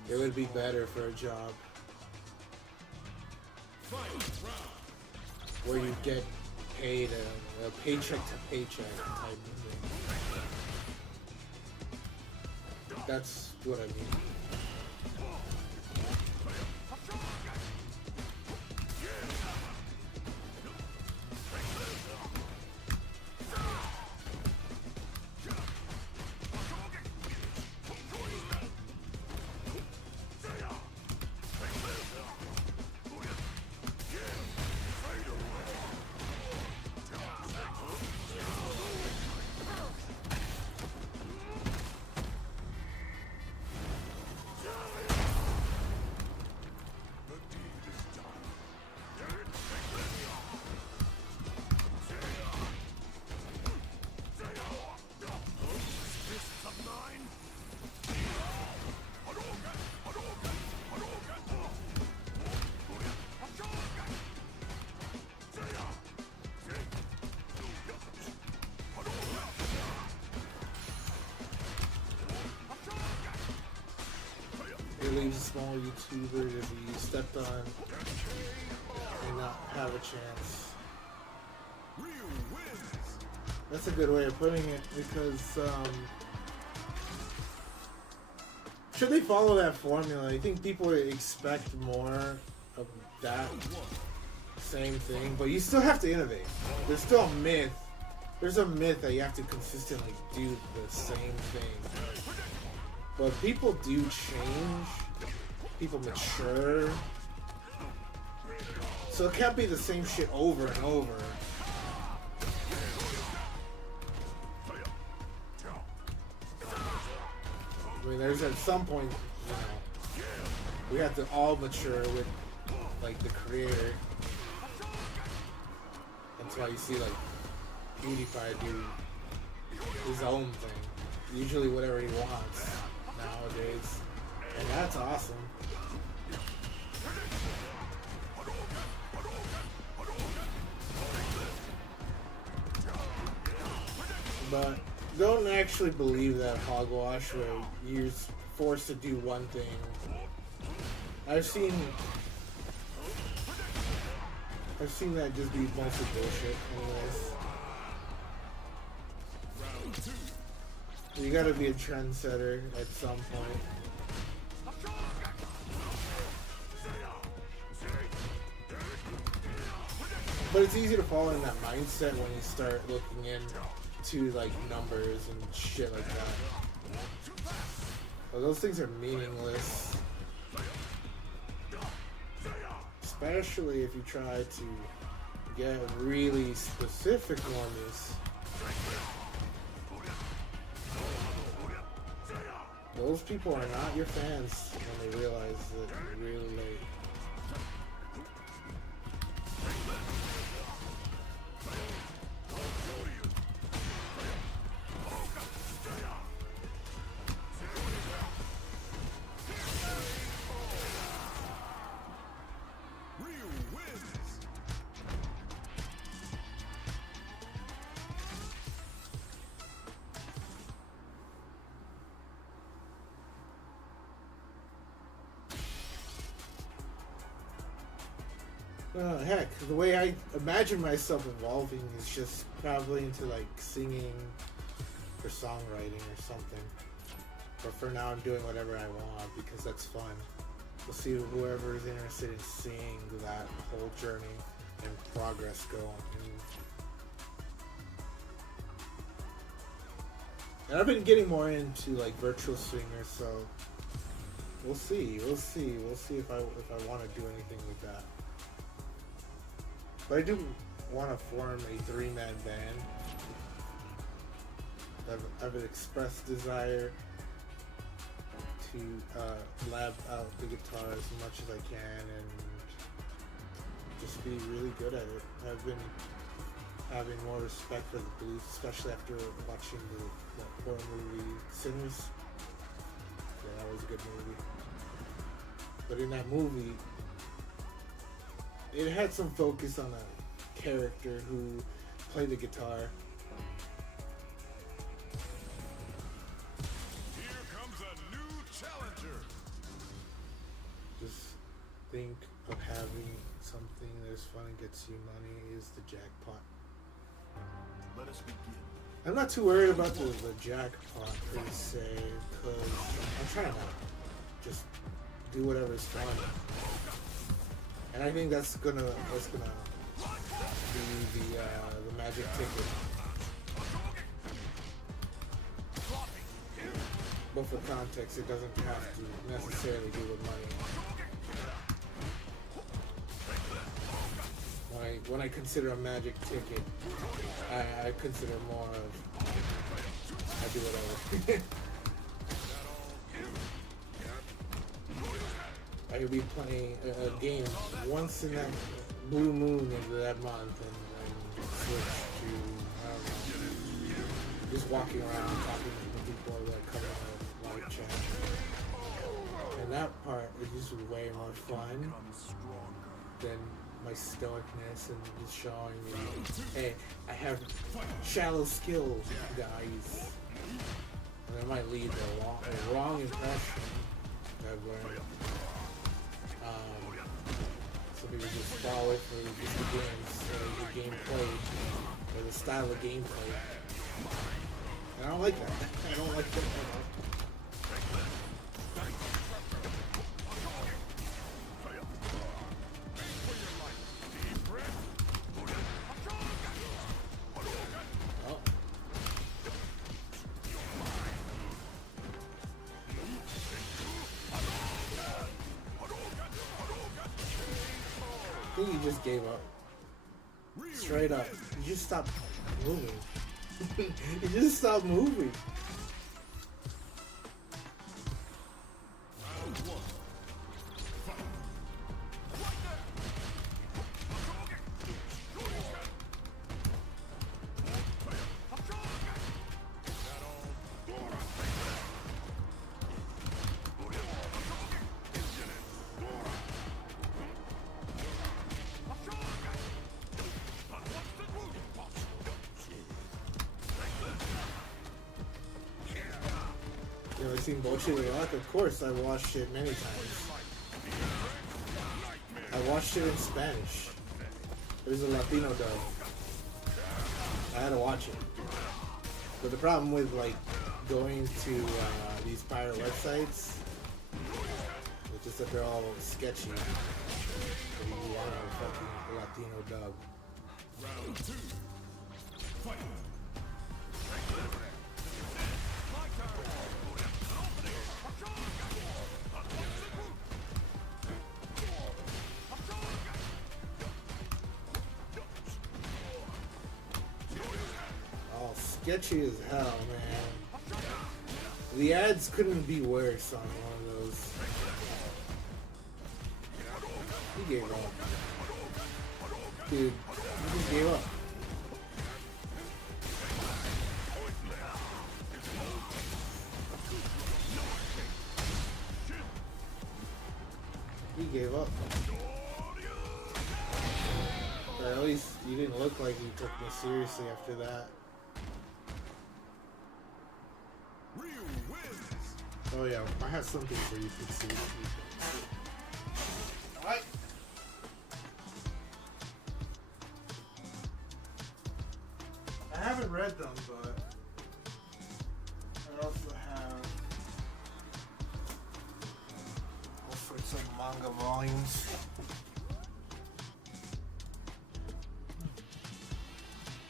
It would be better for a job where you get paid a paycheck to paycheck type of thing. That's what I mean. It leaves small YouTubers to be stepped on and not have a chance. That's a good way of putting it, because should they follow that formula, I think people would expect more of that same thing, but you still have to innovate. There's still a myth. There's a myth that you have to consistently do the same thing. But people do change. People mature. So it can't be the same shit over and over. I mean, there's at some point, you know, we have to all mature with, like, the creator. That's why you see, like, PewDiePie do his own thing. Usually whatever he wants nowadays. And that's awesome. But don't actually believe that hogwash where you're forced to do one thing. I've seen that just be mostly bullshit anyways. You gotta be a trendsetter at some point. But it's easy to fall in that mindset when you start looking into like numbers and shit like that. Well, those things are meaningless. Especially if you try to get really specific ones. Those people are not your fans when they realize that you're really late. Heck, the way I imagine myself evolving is just probably into like singing or songwriting or something. But for now I'm doing whatever I want because that's fun. We'll see whoever is interested in seeing that whole journey and progress go on. And I've been getting more into like virtual singers, so we'll see if I want to do anything with that. But I do want to form a 3-man band. I've expressed desire to lab out the guitar as much as I can and just be really good at it. I've been having more respect for the blues, especially after watching the horror movie Sinners. Yeah, that was a good movie. But in that movie, it had some focus on a character who played the guitar. Here comes a new challenger. Just think of having something that's fun and gets you money is the jackpot. Let us begin. I'm not too worried about the jackpot per se, because I'm trying to just do whatever's fun. And I think that's gonna be the magic ticket. But for context, it doesn't have to necessarily do with money. When I consider a magic ticket, I consider more of I do whatever. I could be playing a game once in that blue moon of that month and switch to, I don't know, just walking around talking to people that come on a live chat. And that part is just way more fun than my stoicness and just showing me, hey, I have shallow skills, guys. And that might lead to a wrong impression I've learned. Some people just follow for just the games, the gameplay, or the style of gameplay. And I don't like that. I don't like that at all. I think you just gave up. Straight up. You just stopped moving. You just stopped moving. You know, I've seen Bullshit Rock. Of course, I watched it many times. I watched it in Spanish. There's a Latino dub. I had to watch it. But the problem with like going to these pirate websites is just that they're all sketchy. So you want a fucking Latino dub. Round 2. Fight. Sketchy as hell, man. The ads couldn't be worse on one of those. He gave up. Dude, he just gave up. He gave up. Or at least you didn't look like you took me seriously after that. Oh yeah, I have something for you to see. Alright. I haven't read them, but I also have all sorts of manga volumes.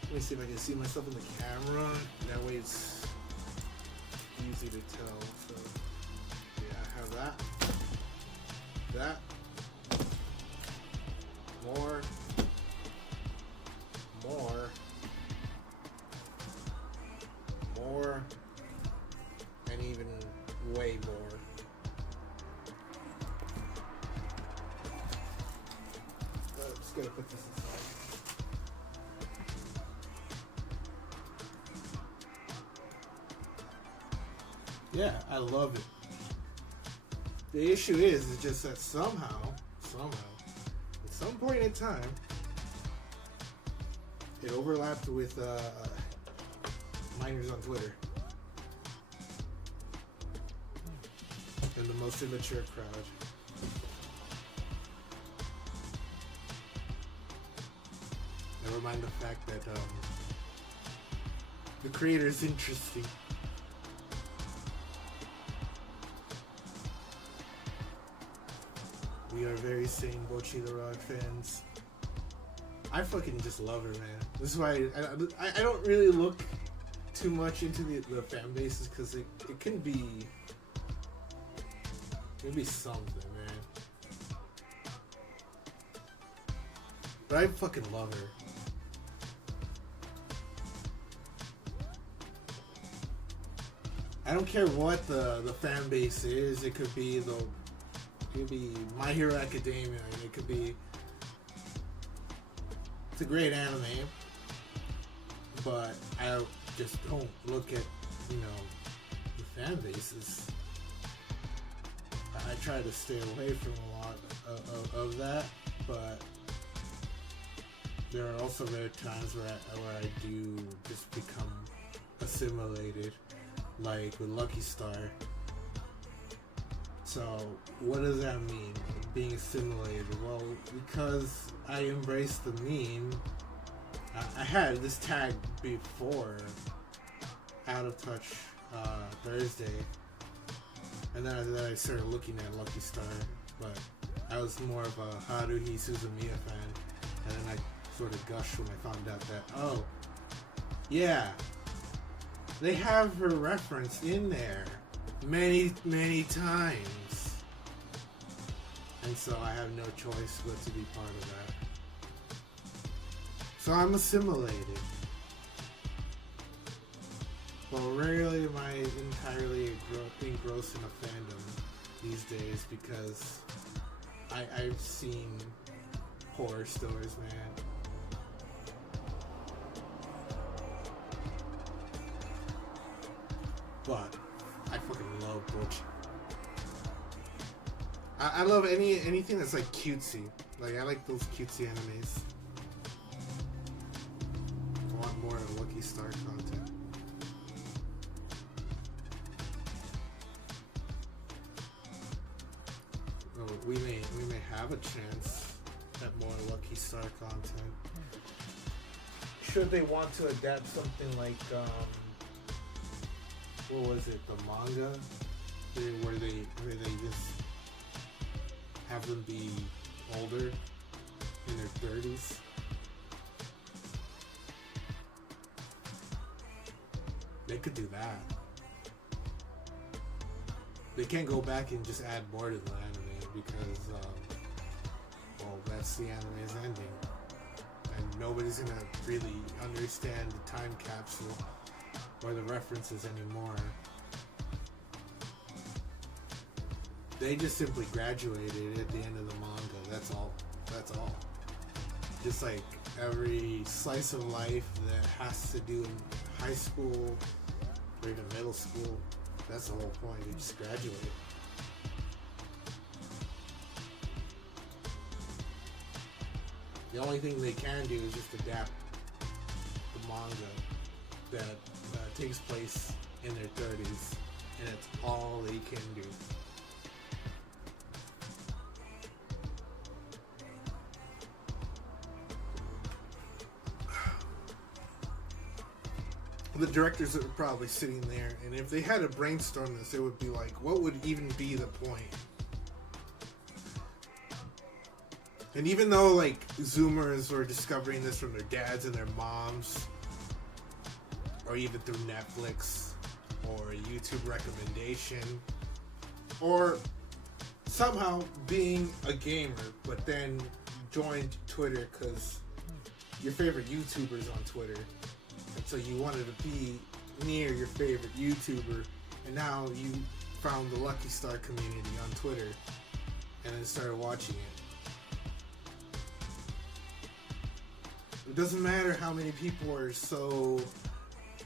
Let me see if I can see myself in the camera. That way it's easy to tell. So yeah, I have that. That. More. And even way more. just gotta put this aside. Yeah, I love it. The issue is just that somehow, at some point in time, it overlapped with minors on Twitter. And the most immature crowd. Never mind the fact that the creator is interesting. We are very sane Bocchi the Rod fans. I fucking just love her, man. This is why I don't really look too much into the fan bases because it can be something, man. But I fucking love her. I don't care what the fan base is. It could be My Hero Academia. And it could be. It's a great anime, but I just don't look at the fan bases. I try to stay away from a lot of that, but there are also rare times where I do just become assimilated, like with Lucky Star. So, what does that mean, being assimilated? Well, because I embraced the meme, I had this tag before Out of Touch Thursday, and then I started looking at Lucky Star, but I was more of a Haruhi Suzumiya fan, and then I sort of gushed when I found out that, oh, yeah, they have her referenced in there many, many times. And so I have no choice but to be part of that. So I'm assimilated. But rarely am I entirely engrossed in a fandom these days because I've seen horror stories, man. But I fucking love Butch. I love anything that's like cutesy. Like I like those cutesy animes. I want more of Lucky Star content. Oh, we may have a chance at more Lucky Star content. Should they want to adapt something like what was it, the manga? Where they just have them be older, in their 30s. They could do that. They can't go back and just add more to the anime because, well, that's the anime's ending. And nobody's gonna really understand the time capsule or the references anymore. They just simply graduated at the end of the manga. That's all. Just like every slice of life that has to do in high school or even middle school, that's the whole point. They just graduate. The only thing they can do is just adapt the manga that takes place in their 30s, and it's all they can do. The directors are probably sitting there, and if they had to brainstorm this, it would be like, what would even be the point? And even though, like, Zoomers were discovering this from their dads and their moms, or even through Netflix, or a YouTube recommendation, or somehow being a gamer, but then joined Twitter because your favorite YouTuber's on Twitter. And so you wanted to be near your favorite YouTuber, and now you found the Lucky Star community on Twitter, and then started watching it. It doesn't matter how many people are so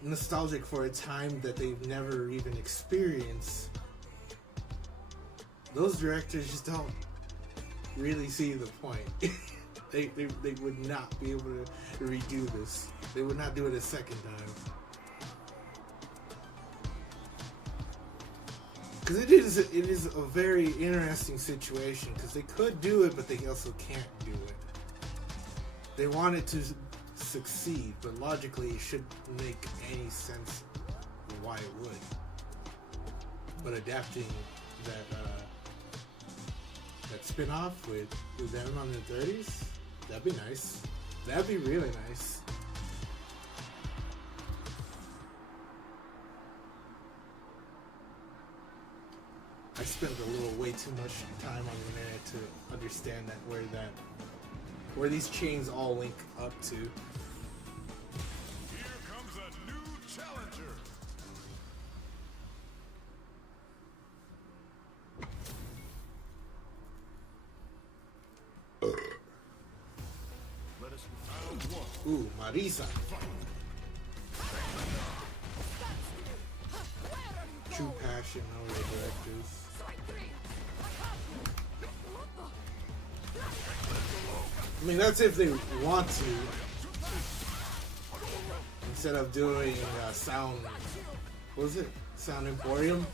nostalgic for a time that they've never even experienced. Those directors just don't really see the point. they would not be able to redo this. They would not do it a second time. Because it is a very interesting situation, because they could do it, but they also can't do it. They want it to succeed, but logically it shouldn't make any sense why it would. But adapting that spin-off with them on the 30s, that'd be nice. That'd be really nice. I spent a little way too much time on the internet to understand where these chains all link up to. Here comes a new challenger. Let us round one. Ooh, Marisa. True passion over the directors. I mean, that's if they want to. Instead of doing Sound... What was it? Sound Emporium?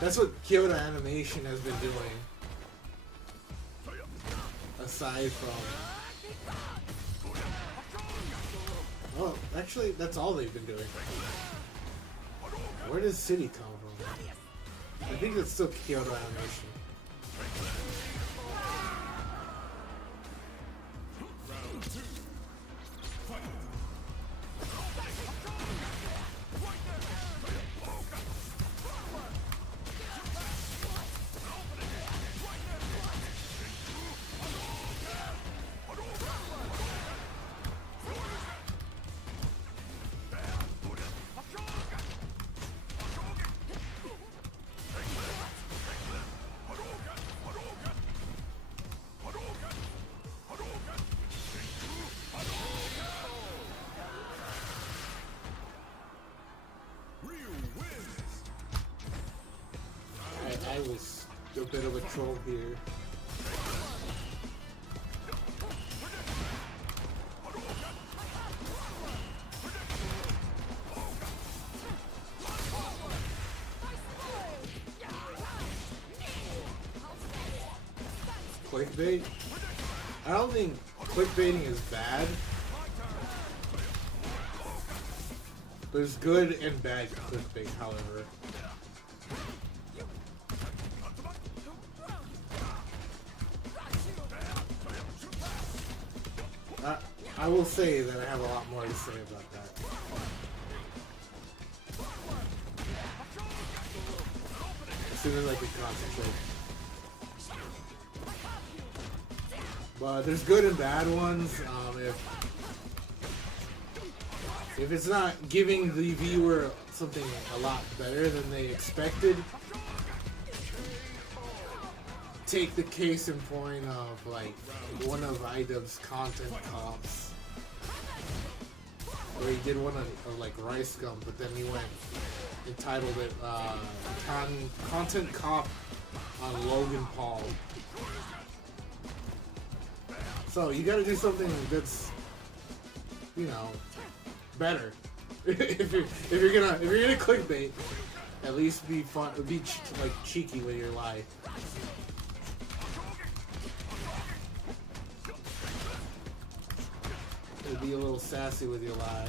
That's what Kyoto Animation has been doing. Aside from... Oh, actually, that's all they've been doing. Where does City come from? I think it's still Kyoto Animation. I was a bit of a troll here. Clickbait? I don't think clickbaiting is bad. There's good and bad clickbait, however. I will say that I have a lot more to say about that. As soon as I can concentrate. But there's good and bad ones. If it's not giving the viewer something a lot better than they expected, take the case in point of like one of IDubbbz's content comps, where he did one of like Rice Gum, but then he went entitled it content comp on Logan Paul. So you gotta do something that's, you know, better. if you're gonna clickbait, at least be fun, be like cheeky with your lie. Be a little sassy with your lie.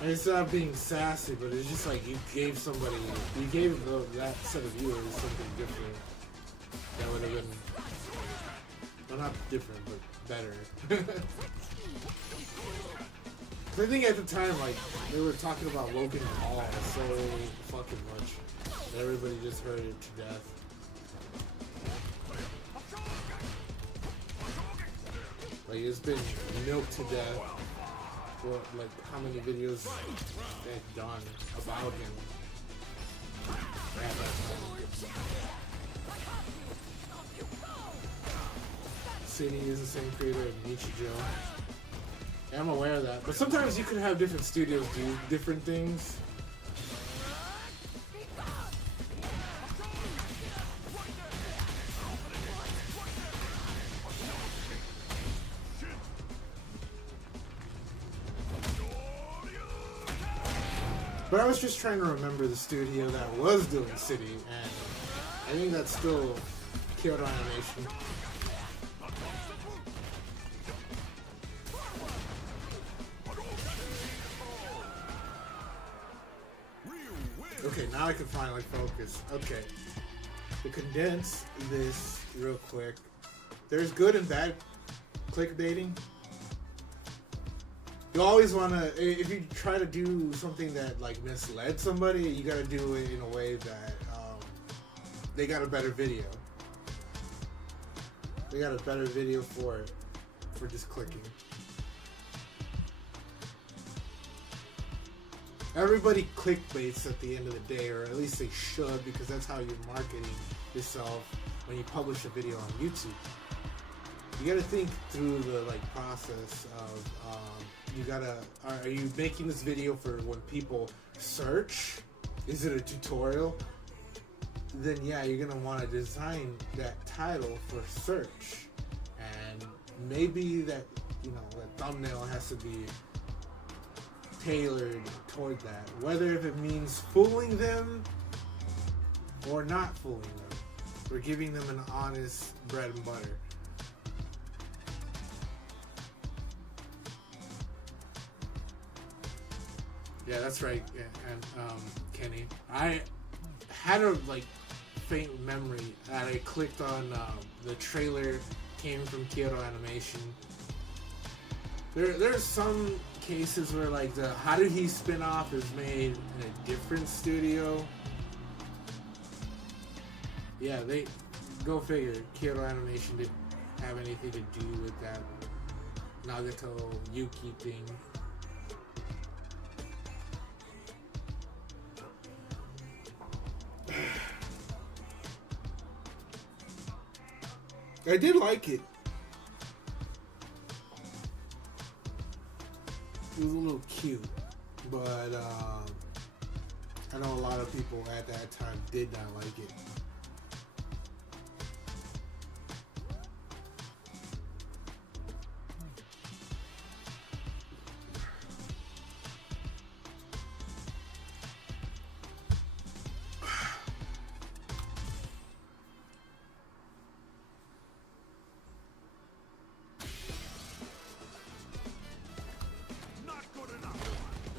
And it's not being sassy, but it's just like you gave that set of viewers something different that would have been, well, not different, but better. I think at the time, like, they were talking about Logan Paul so fucking much that everybody just heard it to death. Like, it's been milked to death for, like, how many videos they've done about him. City is the same creator as Nichijou. Yeah, I'm aware of that. But sometimes you can have different studios do different things. But I was just trying to remember the studio that was doing City, and I think that's still Kyoto Animation. Okay, now I can finally focus. Okay. To condense this real quick, there's good and bad clickbaiting. You always want to, if you try to do something that like misled somebody, you got to do it in a way that they got a better video. They got a better video for it, for just clicking. Everybody clickbaits at the end of the day, or at least they should, because that's how you're marketing yourself when you publish a video on YouTube. You gotta think through the like process of you gotta, are you making this video for when people search? Is it a tutorial? Then yeah, you're gonna want to design that title for search, and maybe that, you know, that thumbnail has to be tailored toward that, whether if it means fooling them or not fooling them, or giving them an honest bread and butter. Yeah, that's right. Yeah, and Kenny, I had a like faint memory that I clicked on the trailer came from Kyoto Animation. There's some cases where like the Haruhi spin-off is made in a different studio. Yeah, they go figure. Kyoto Animation didn't have anything to do with that Nagato Yuki thing. I did like it. It was a little cute, but I know a lot of people at that time did not like it.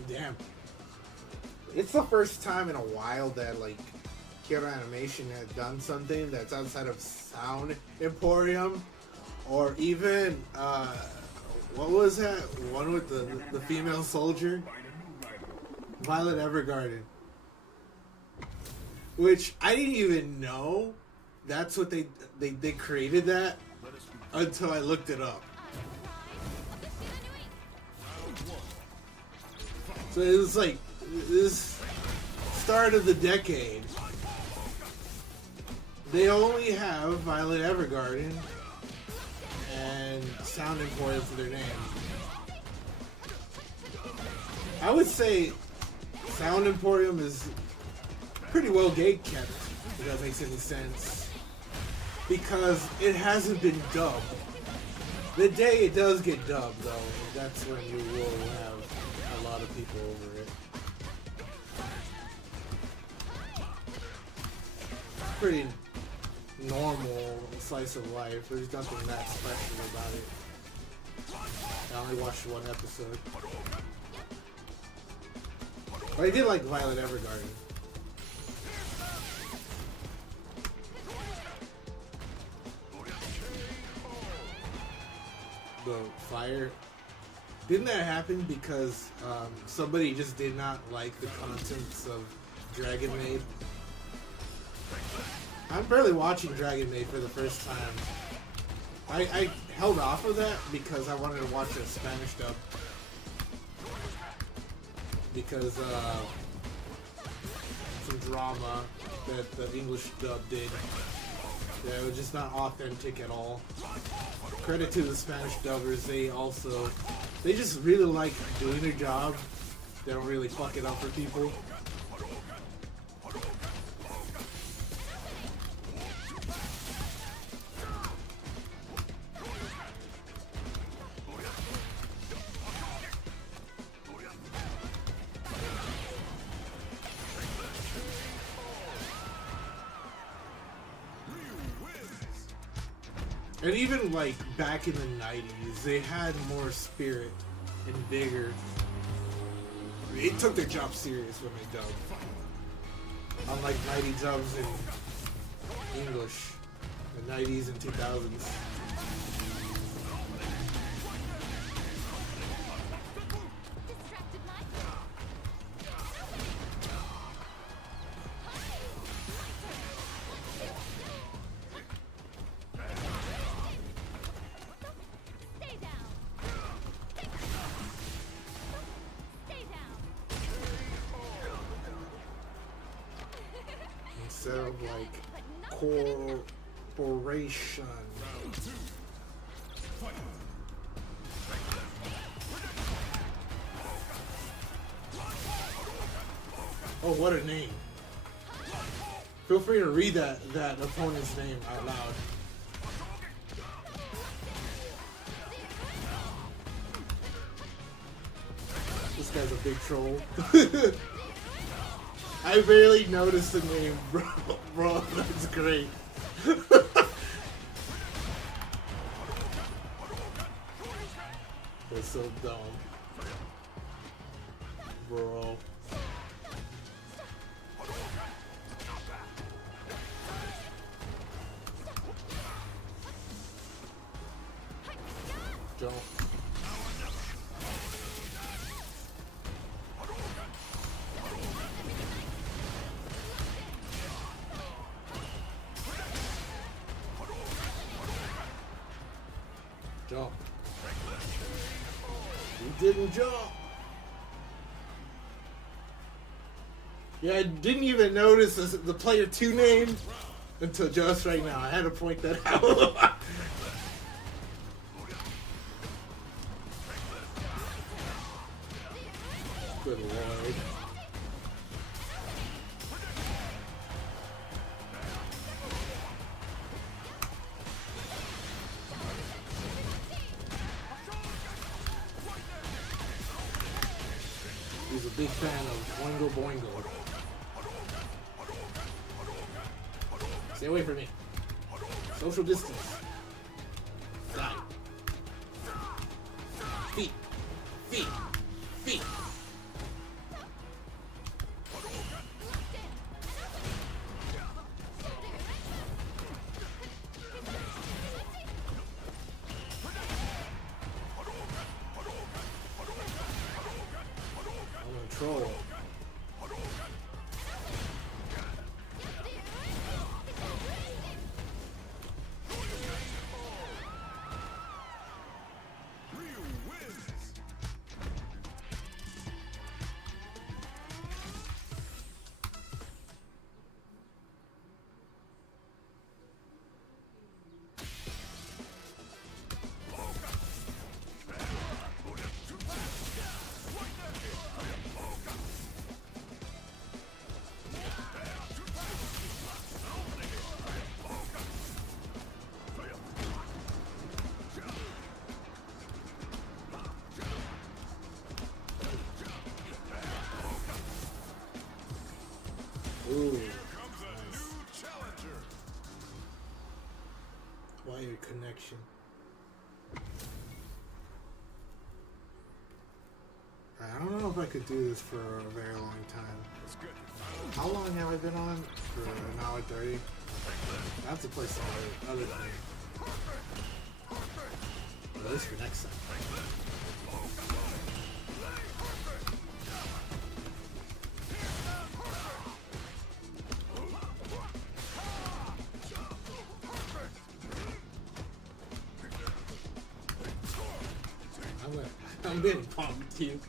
Damn. It's the first time in a while that like Kyoto Animation has done something that's outside of Sound Emporium, or even what was that one with the female soldier, Violet Evergarden, which I didn't even know that's what they created that until I looked it up. So it was like this start of the decade. They only have Violet Evergarden and Sound Emporium for their name. I would say Sound Emporium is pretty well gate kept, if that makes any sense, because it hasn't been dubbed. The day it does get dubbed, though, that's when you will have a lot of people over it. Pretty normal slice of life. There's nothing that special about it. I only watched one episode. But I did like Violet Evergarden. The fire. Didn't that happen because somebody just did not like the contents of Dragon Maid? I'm barely watching Dragon Maid for the first time. I held off of that because I wanted to watch a Spanish dub. Because some drama that the English dub did Yeah, it was just not authentic at all. Credit to the Spanish dubbers, they just really like doing their job. They don't really fuck it up for people. And even like back in the 90s, they had more spirit and vigor. They took their job serious when they dubbed. Unlike 90 dubs in English, the 90s and 2000s. Distracted my Stay down. Stay down. Instead of like corporation. Round 2. Fight. Oh, what a name. Feel free to read that opponent's name out loud. This guy's a big troll. I barely noticed the name, bro. Bro, that's great. That's so dumb. Bro. Jump. Jump. You didn't jump. Yeah, I didn't even notice the player 2 name until just right now. I had to point that out. Good lord. He's a big fan of Boingo Boingo. Stay away from me. Social distance. Die. Feet. Feet. Feet. I'm a troll. Ryu wins. Ooh. Comes a new challenger. Wired connection. I don't know if I could do this for a very long time. That's good. How long have I been on? For an hour 30? I have to play some other thing. At least for next time. I'm getting pumped, you.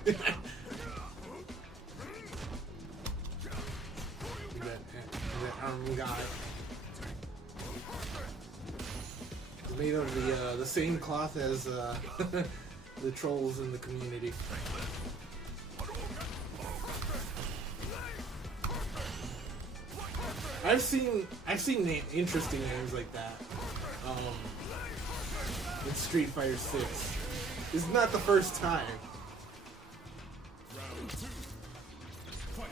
that arm guy. made of the same cloth as the trolls in the community. I've seen interesting names like that in Street Fighter 6. It's not the first time. Round 2. Fight.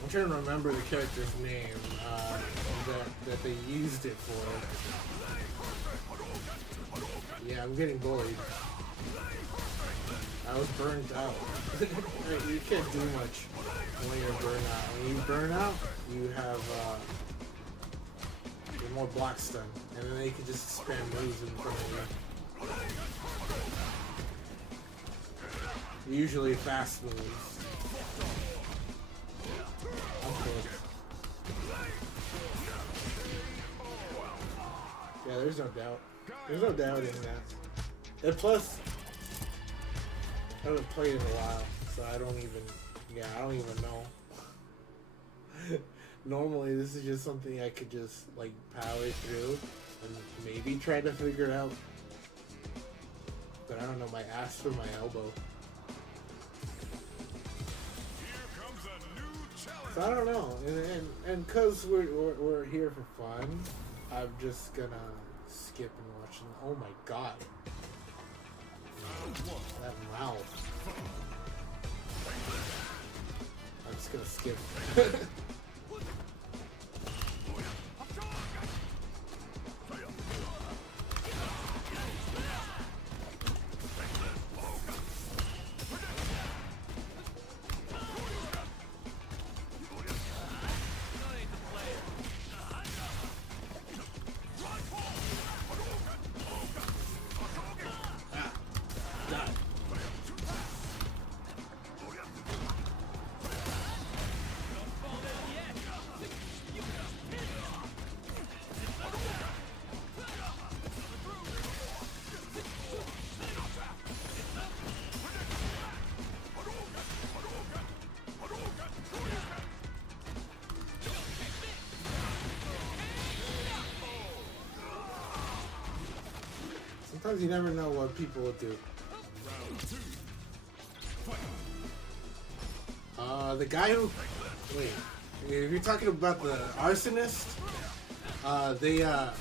I'm trying to remember the character's name that they used it for. Yeah, I'm getting bullied. I was burned out. You can't do much when you're burned out. When you burn out, you have you're more block stun, and then they can just spam moves in front of you. Usually fast moves. I'm close. Yeah, there's no doubt. There's no doubt in that. And plus, I haven't played in a while, so I don't even know. Normally, this is just something I could just, like, power through and maybe try to figure it out. But I don't know, my ass from my elbow. Here comes a new challenge. So I don't know, and cause we're here for fun, I'm just gonna skip and watch. Oh my god, that mouth! I'm just gonna skip. Sometimes you never know what people will do. Round 2. Fight. The guy who... Wait. If you're talking about the arsonist, they have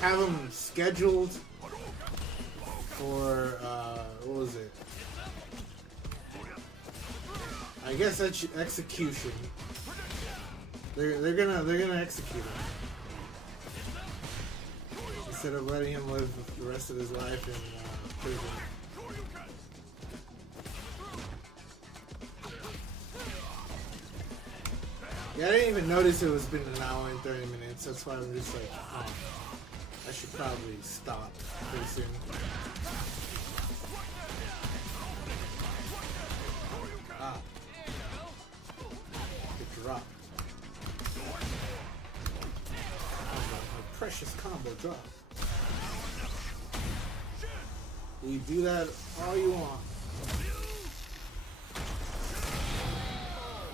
him scheduled for, what was it? I guess execution. They're gonna execute him. Instead of letting him live the rest of his life in prison. Yeah, I didn't even notice it was been an hour and 30 minutes. That's why I'm just like, oh, I should probably stop pretty soon. Ah. Good drop. My precious combo drop. You do that all you want.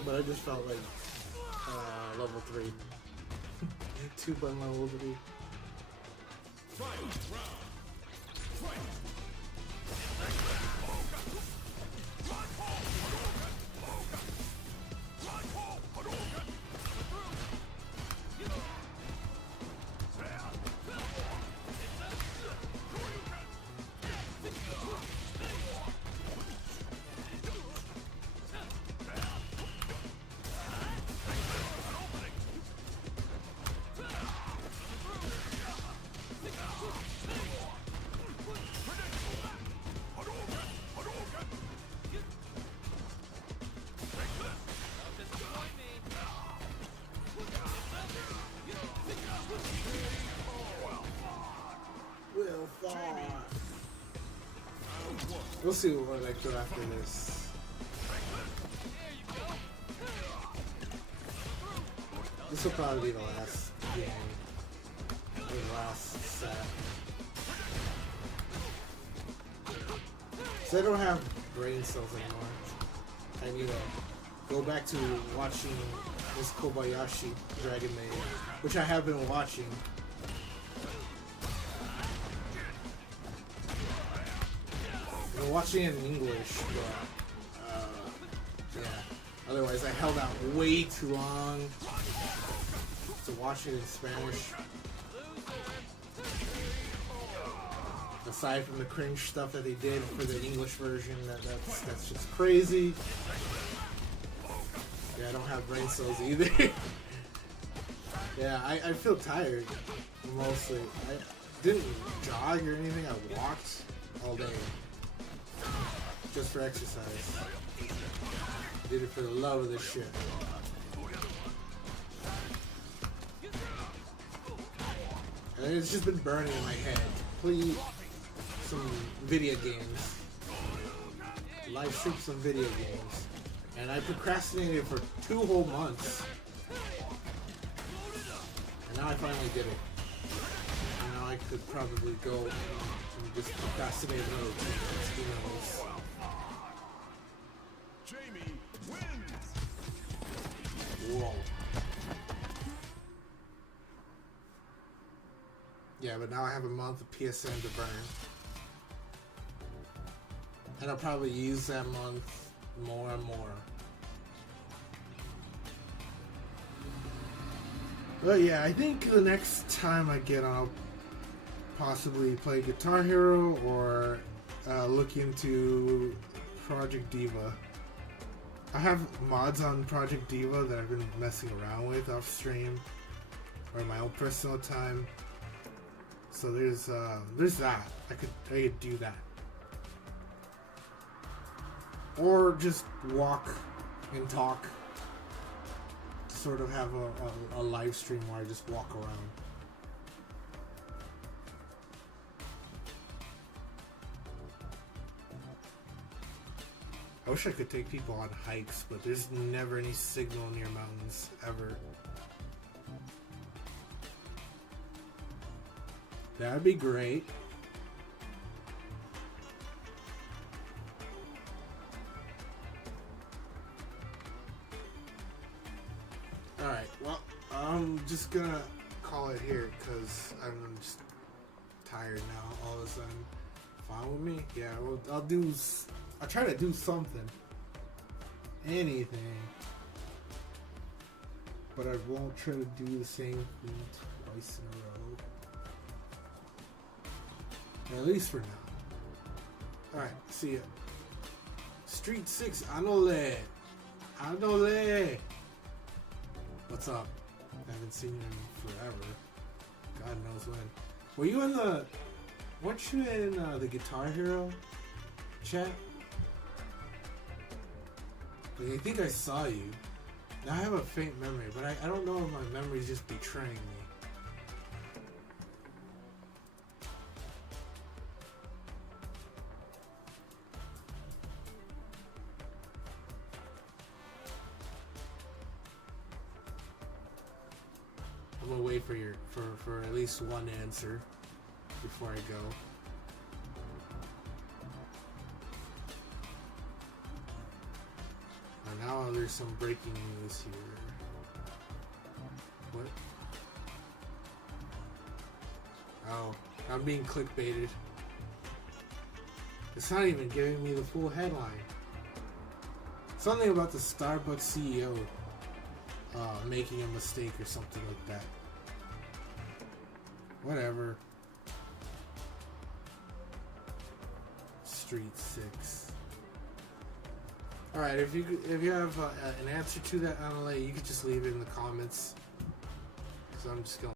But I just felt like level 3. 2 by level 3. Final round. Fight. We'll see what I do after this. This will probably be the last game. Or the last set. So I don't have brain cells anymore. I need to go back to watching This Kobayashi Dragon Maid, which I have been watching. I've been watching it in English, but yeah. Otherwise, I held out way too long to watch it in Spanish. Aside from the cringe stuff that they did for the English version, that's just crazy. Yeah, I don't have brain cells either. Yeah, I feel tired mostly. I didn't jog or anything. I walked all day just for exercise. I did it for the love of this shit. And it's just been burning in my head. Please, some video games. Live stream some video games. And I procrastinated for 2 whole months. And now I finally did it. And now I could probably go and just procrastinate another 2 months. Who knows? Jamie wins. Whoa. Yeah, but now I have a month of PSN to burn. And I'll probably use that month more and more. But yeah, I think the next time I get on, I'll possibly play Guitar Hero or look into Project Diva. I have mods on Project Diva that I've been messing around with off stream or in my own personal time. So there's that. I could do that. Or just walk and talk. Sort of have a live stream where I just walk around. I wish I could take people on hikes, but there's never any signal near mountains, ever. That'd be great. Alright, well, I'm just gonna call it here because I'm just tired now all of a sudden. Fine with me? Yeah, well, I'll try to do something. Anything. But I won't try to do the same thing twice in a row. At least for now. Alright, see ya. Street 6, Anole. Anole. What's up? I haven't seen you in forever. God knows when. Were you in the... Weren't you in the Guitar Hero chat? Like, I think I saw you. Now I have a faint memory, but I don't know if my memory's just betraying me. I'm gonna wait for at least one answer before I go. And now there's some breaking news here. What? Oh, I'm being clickbaited. It's not even giving me the full headline. Something about the Starbucks CEO making a mistake or something like that. Whatever. Street 6. Alright, if you have an answer to that, Anale, you could just leave it in the comments. Because I'm just gonna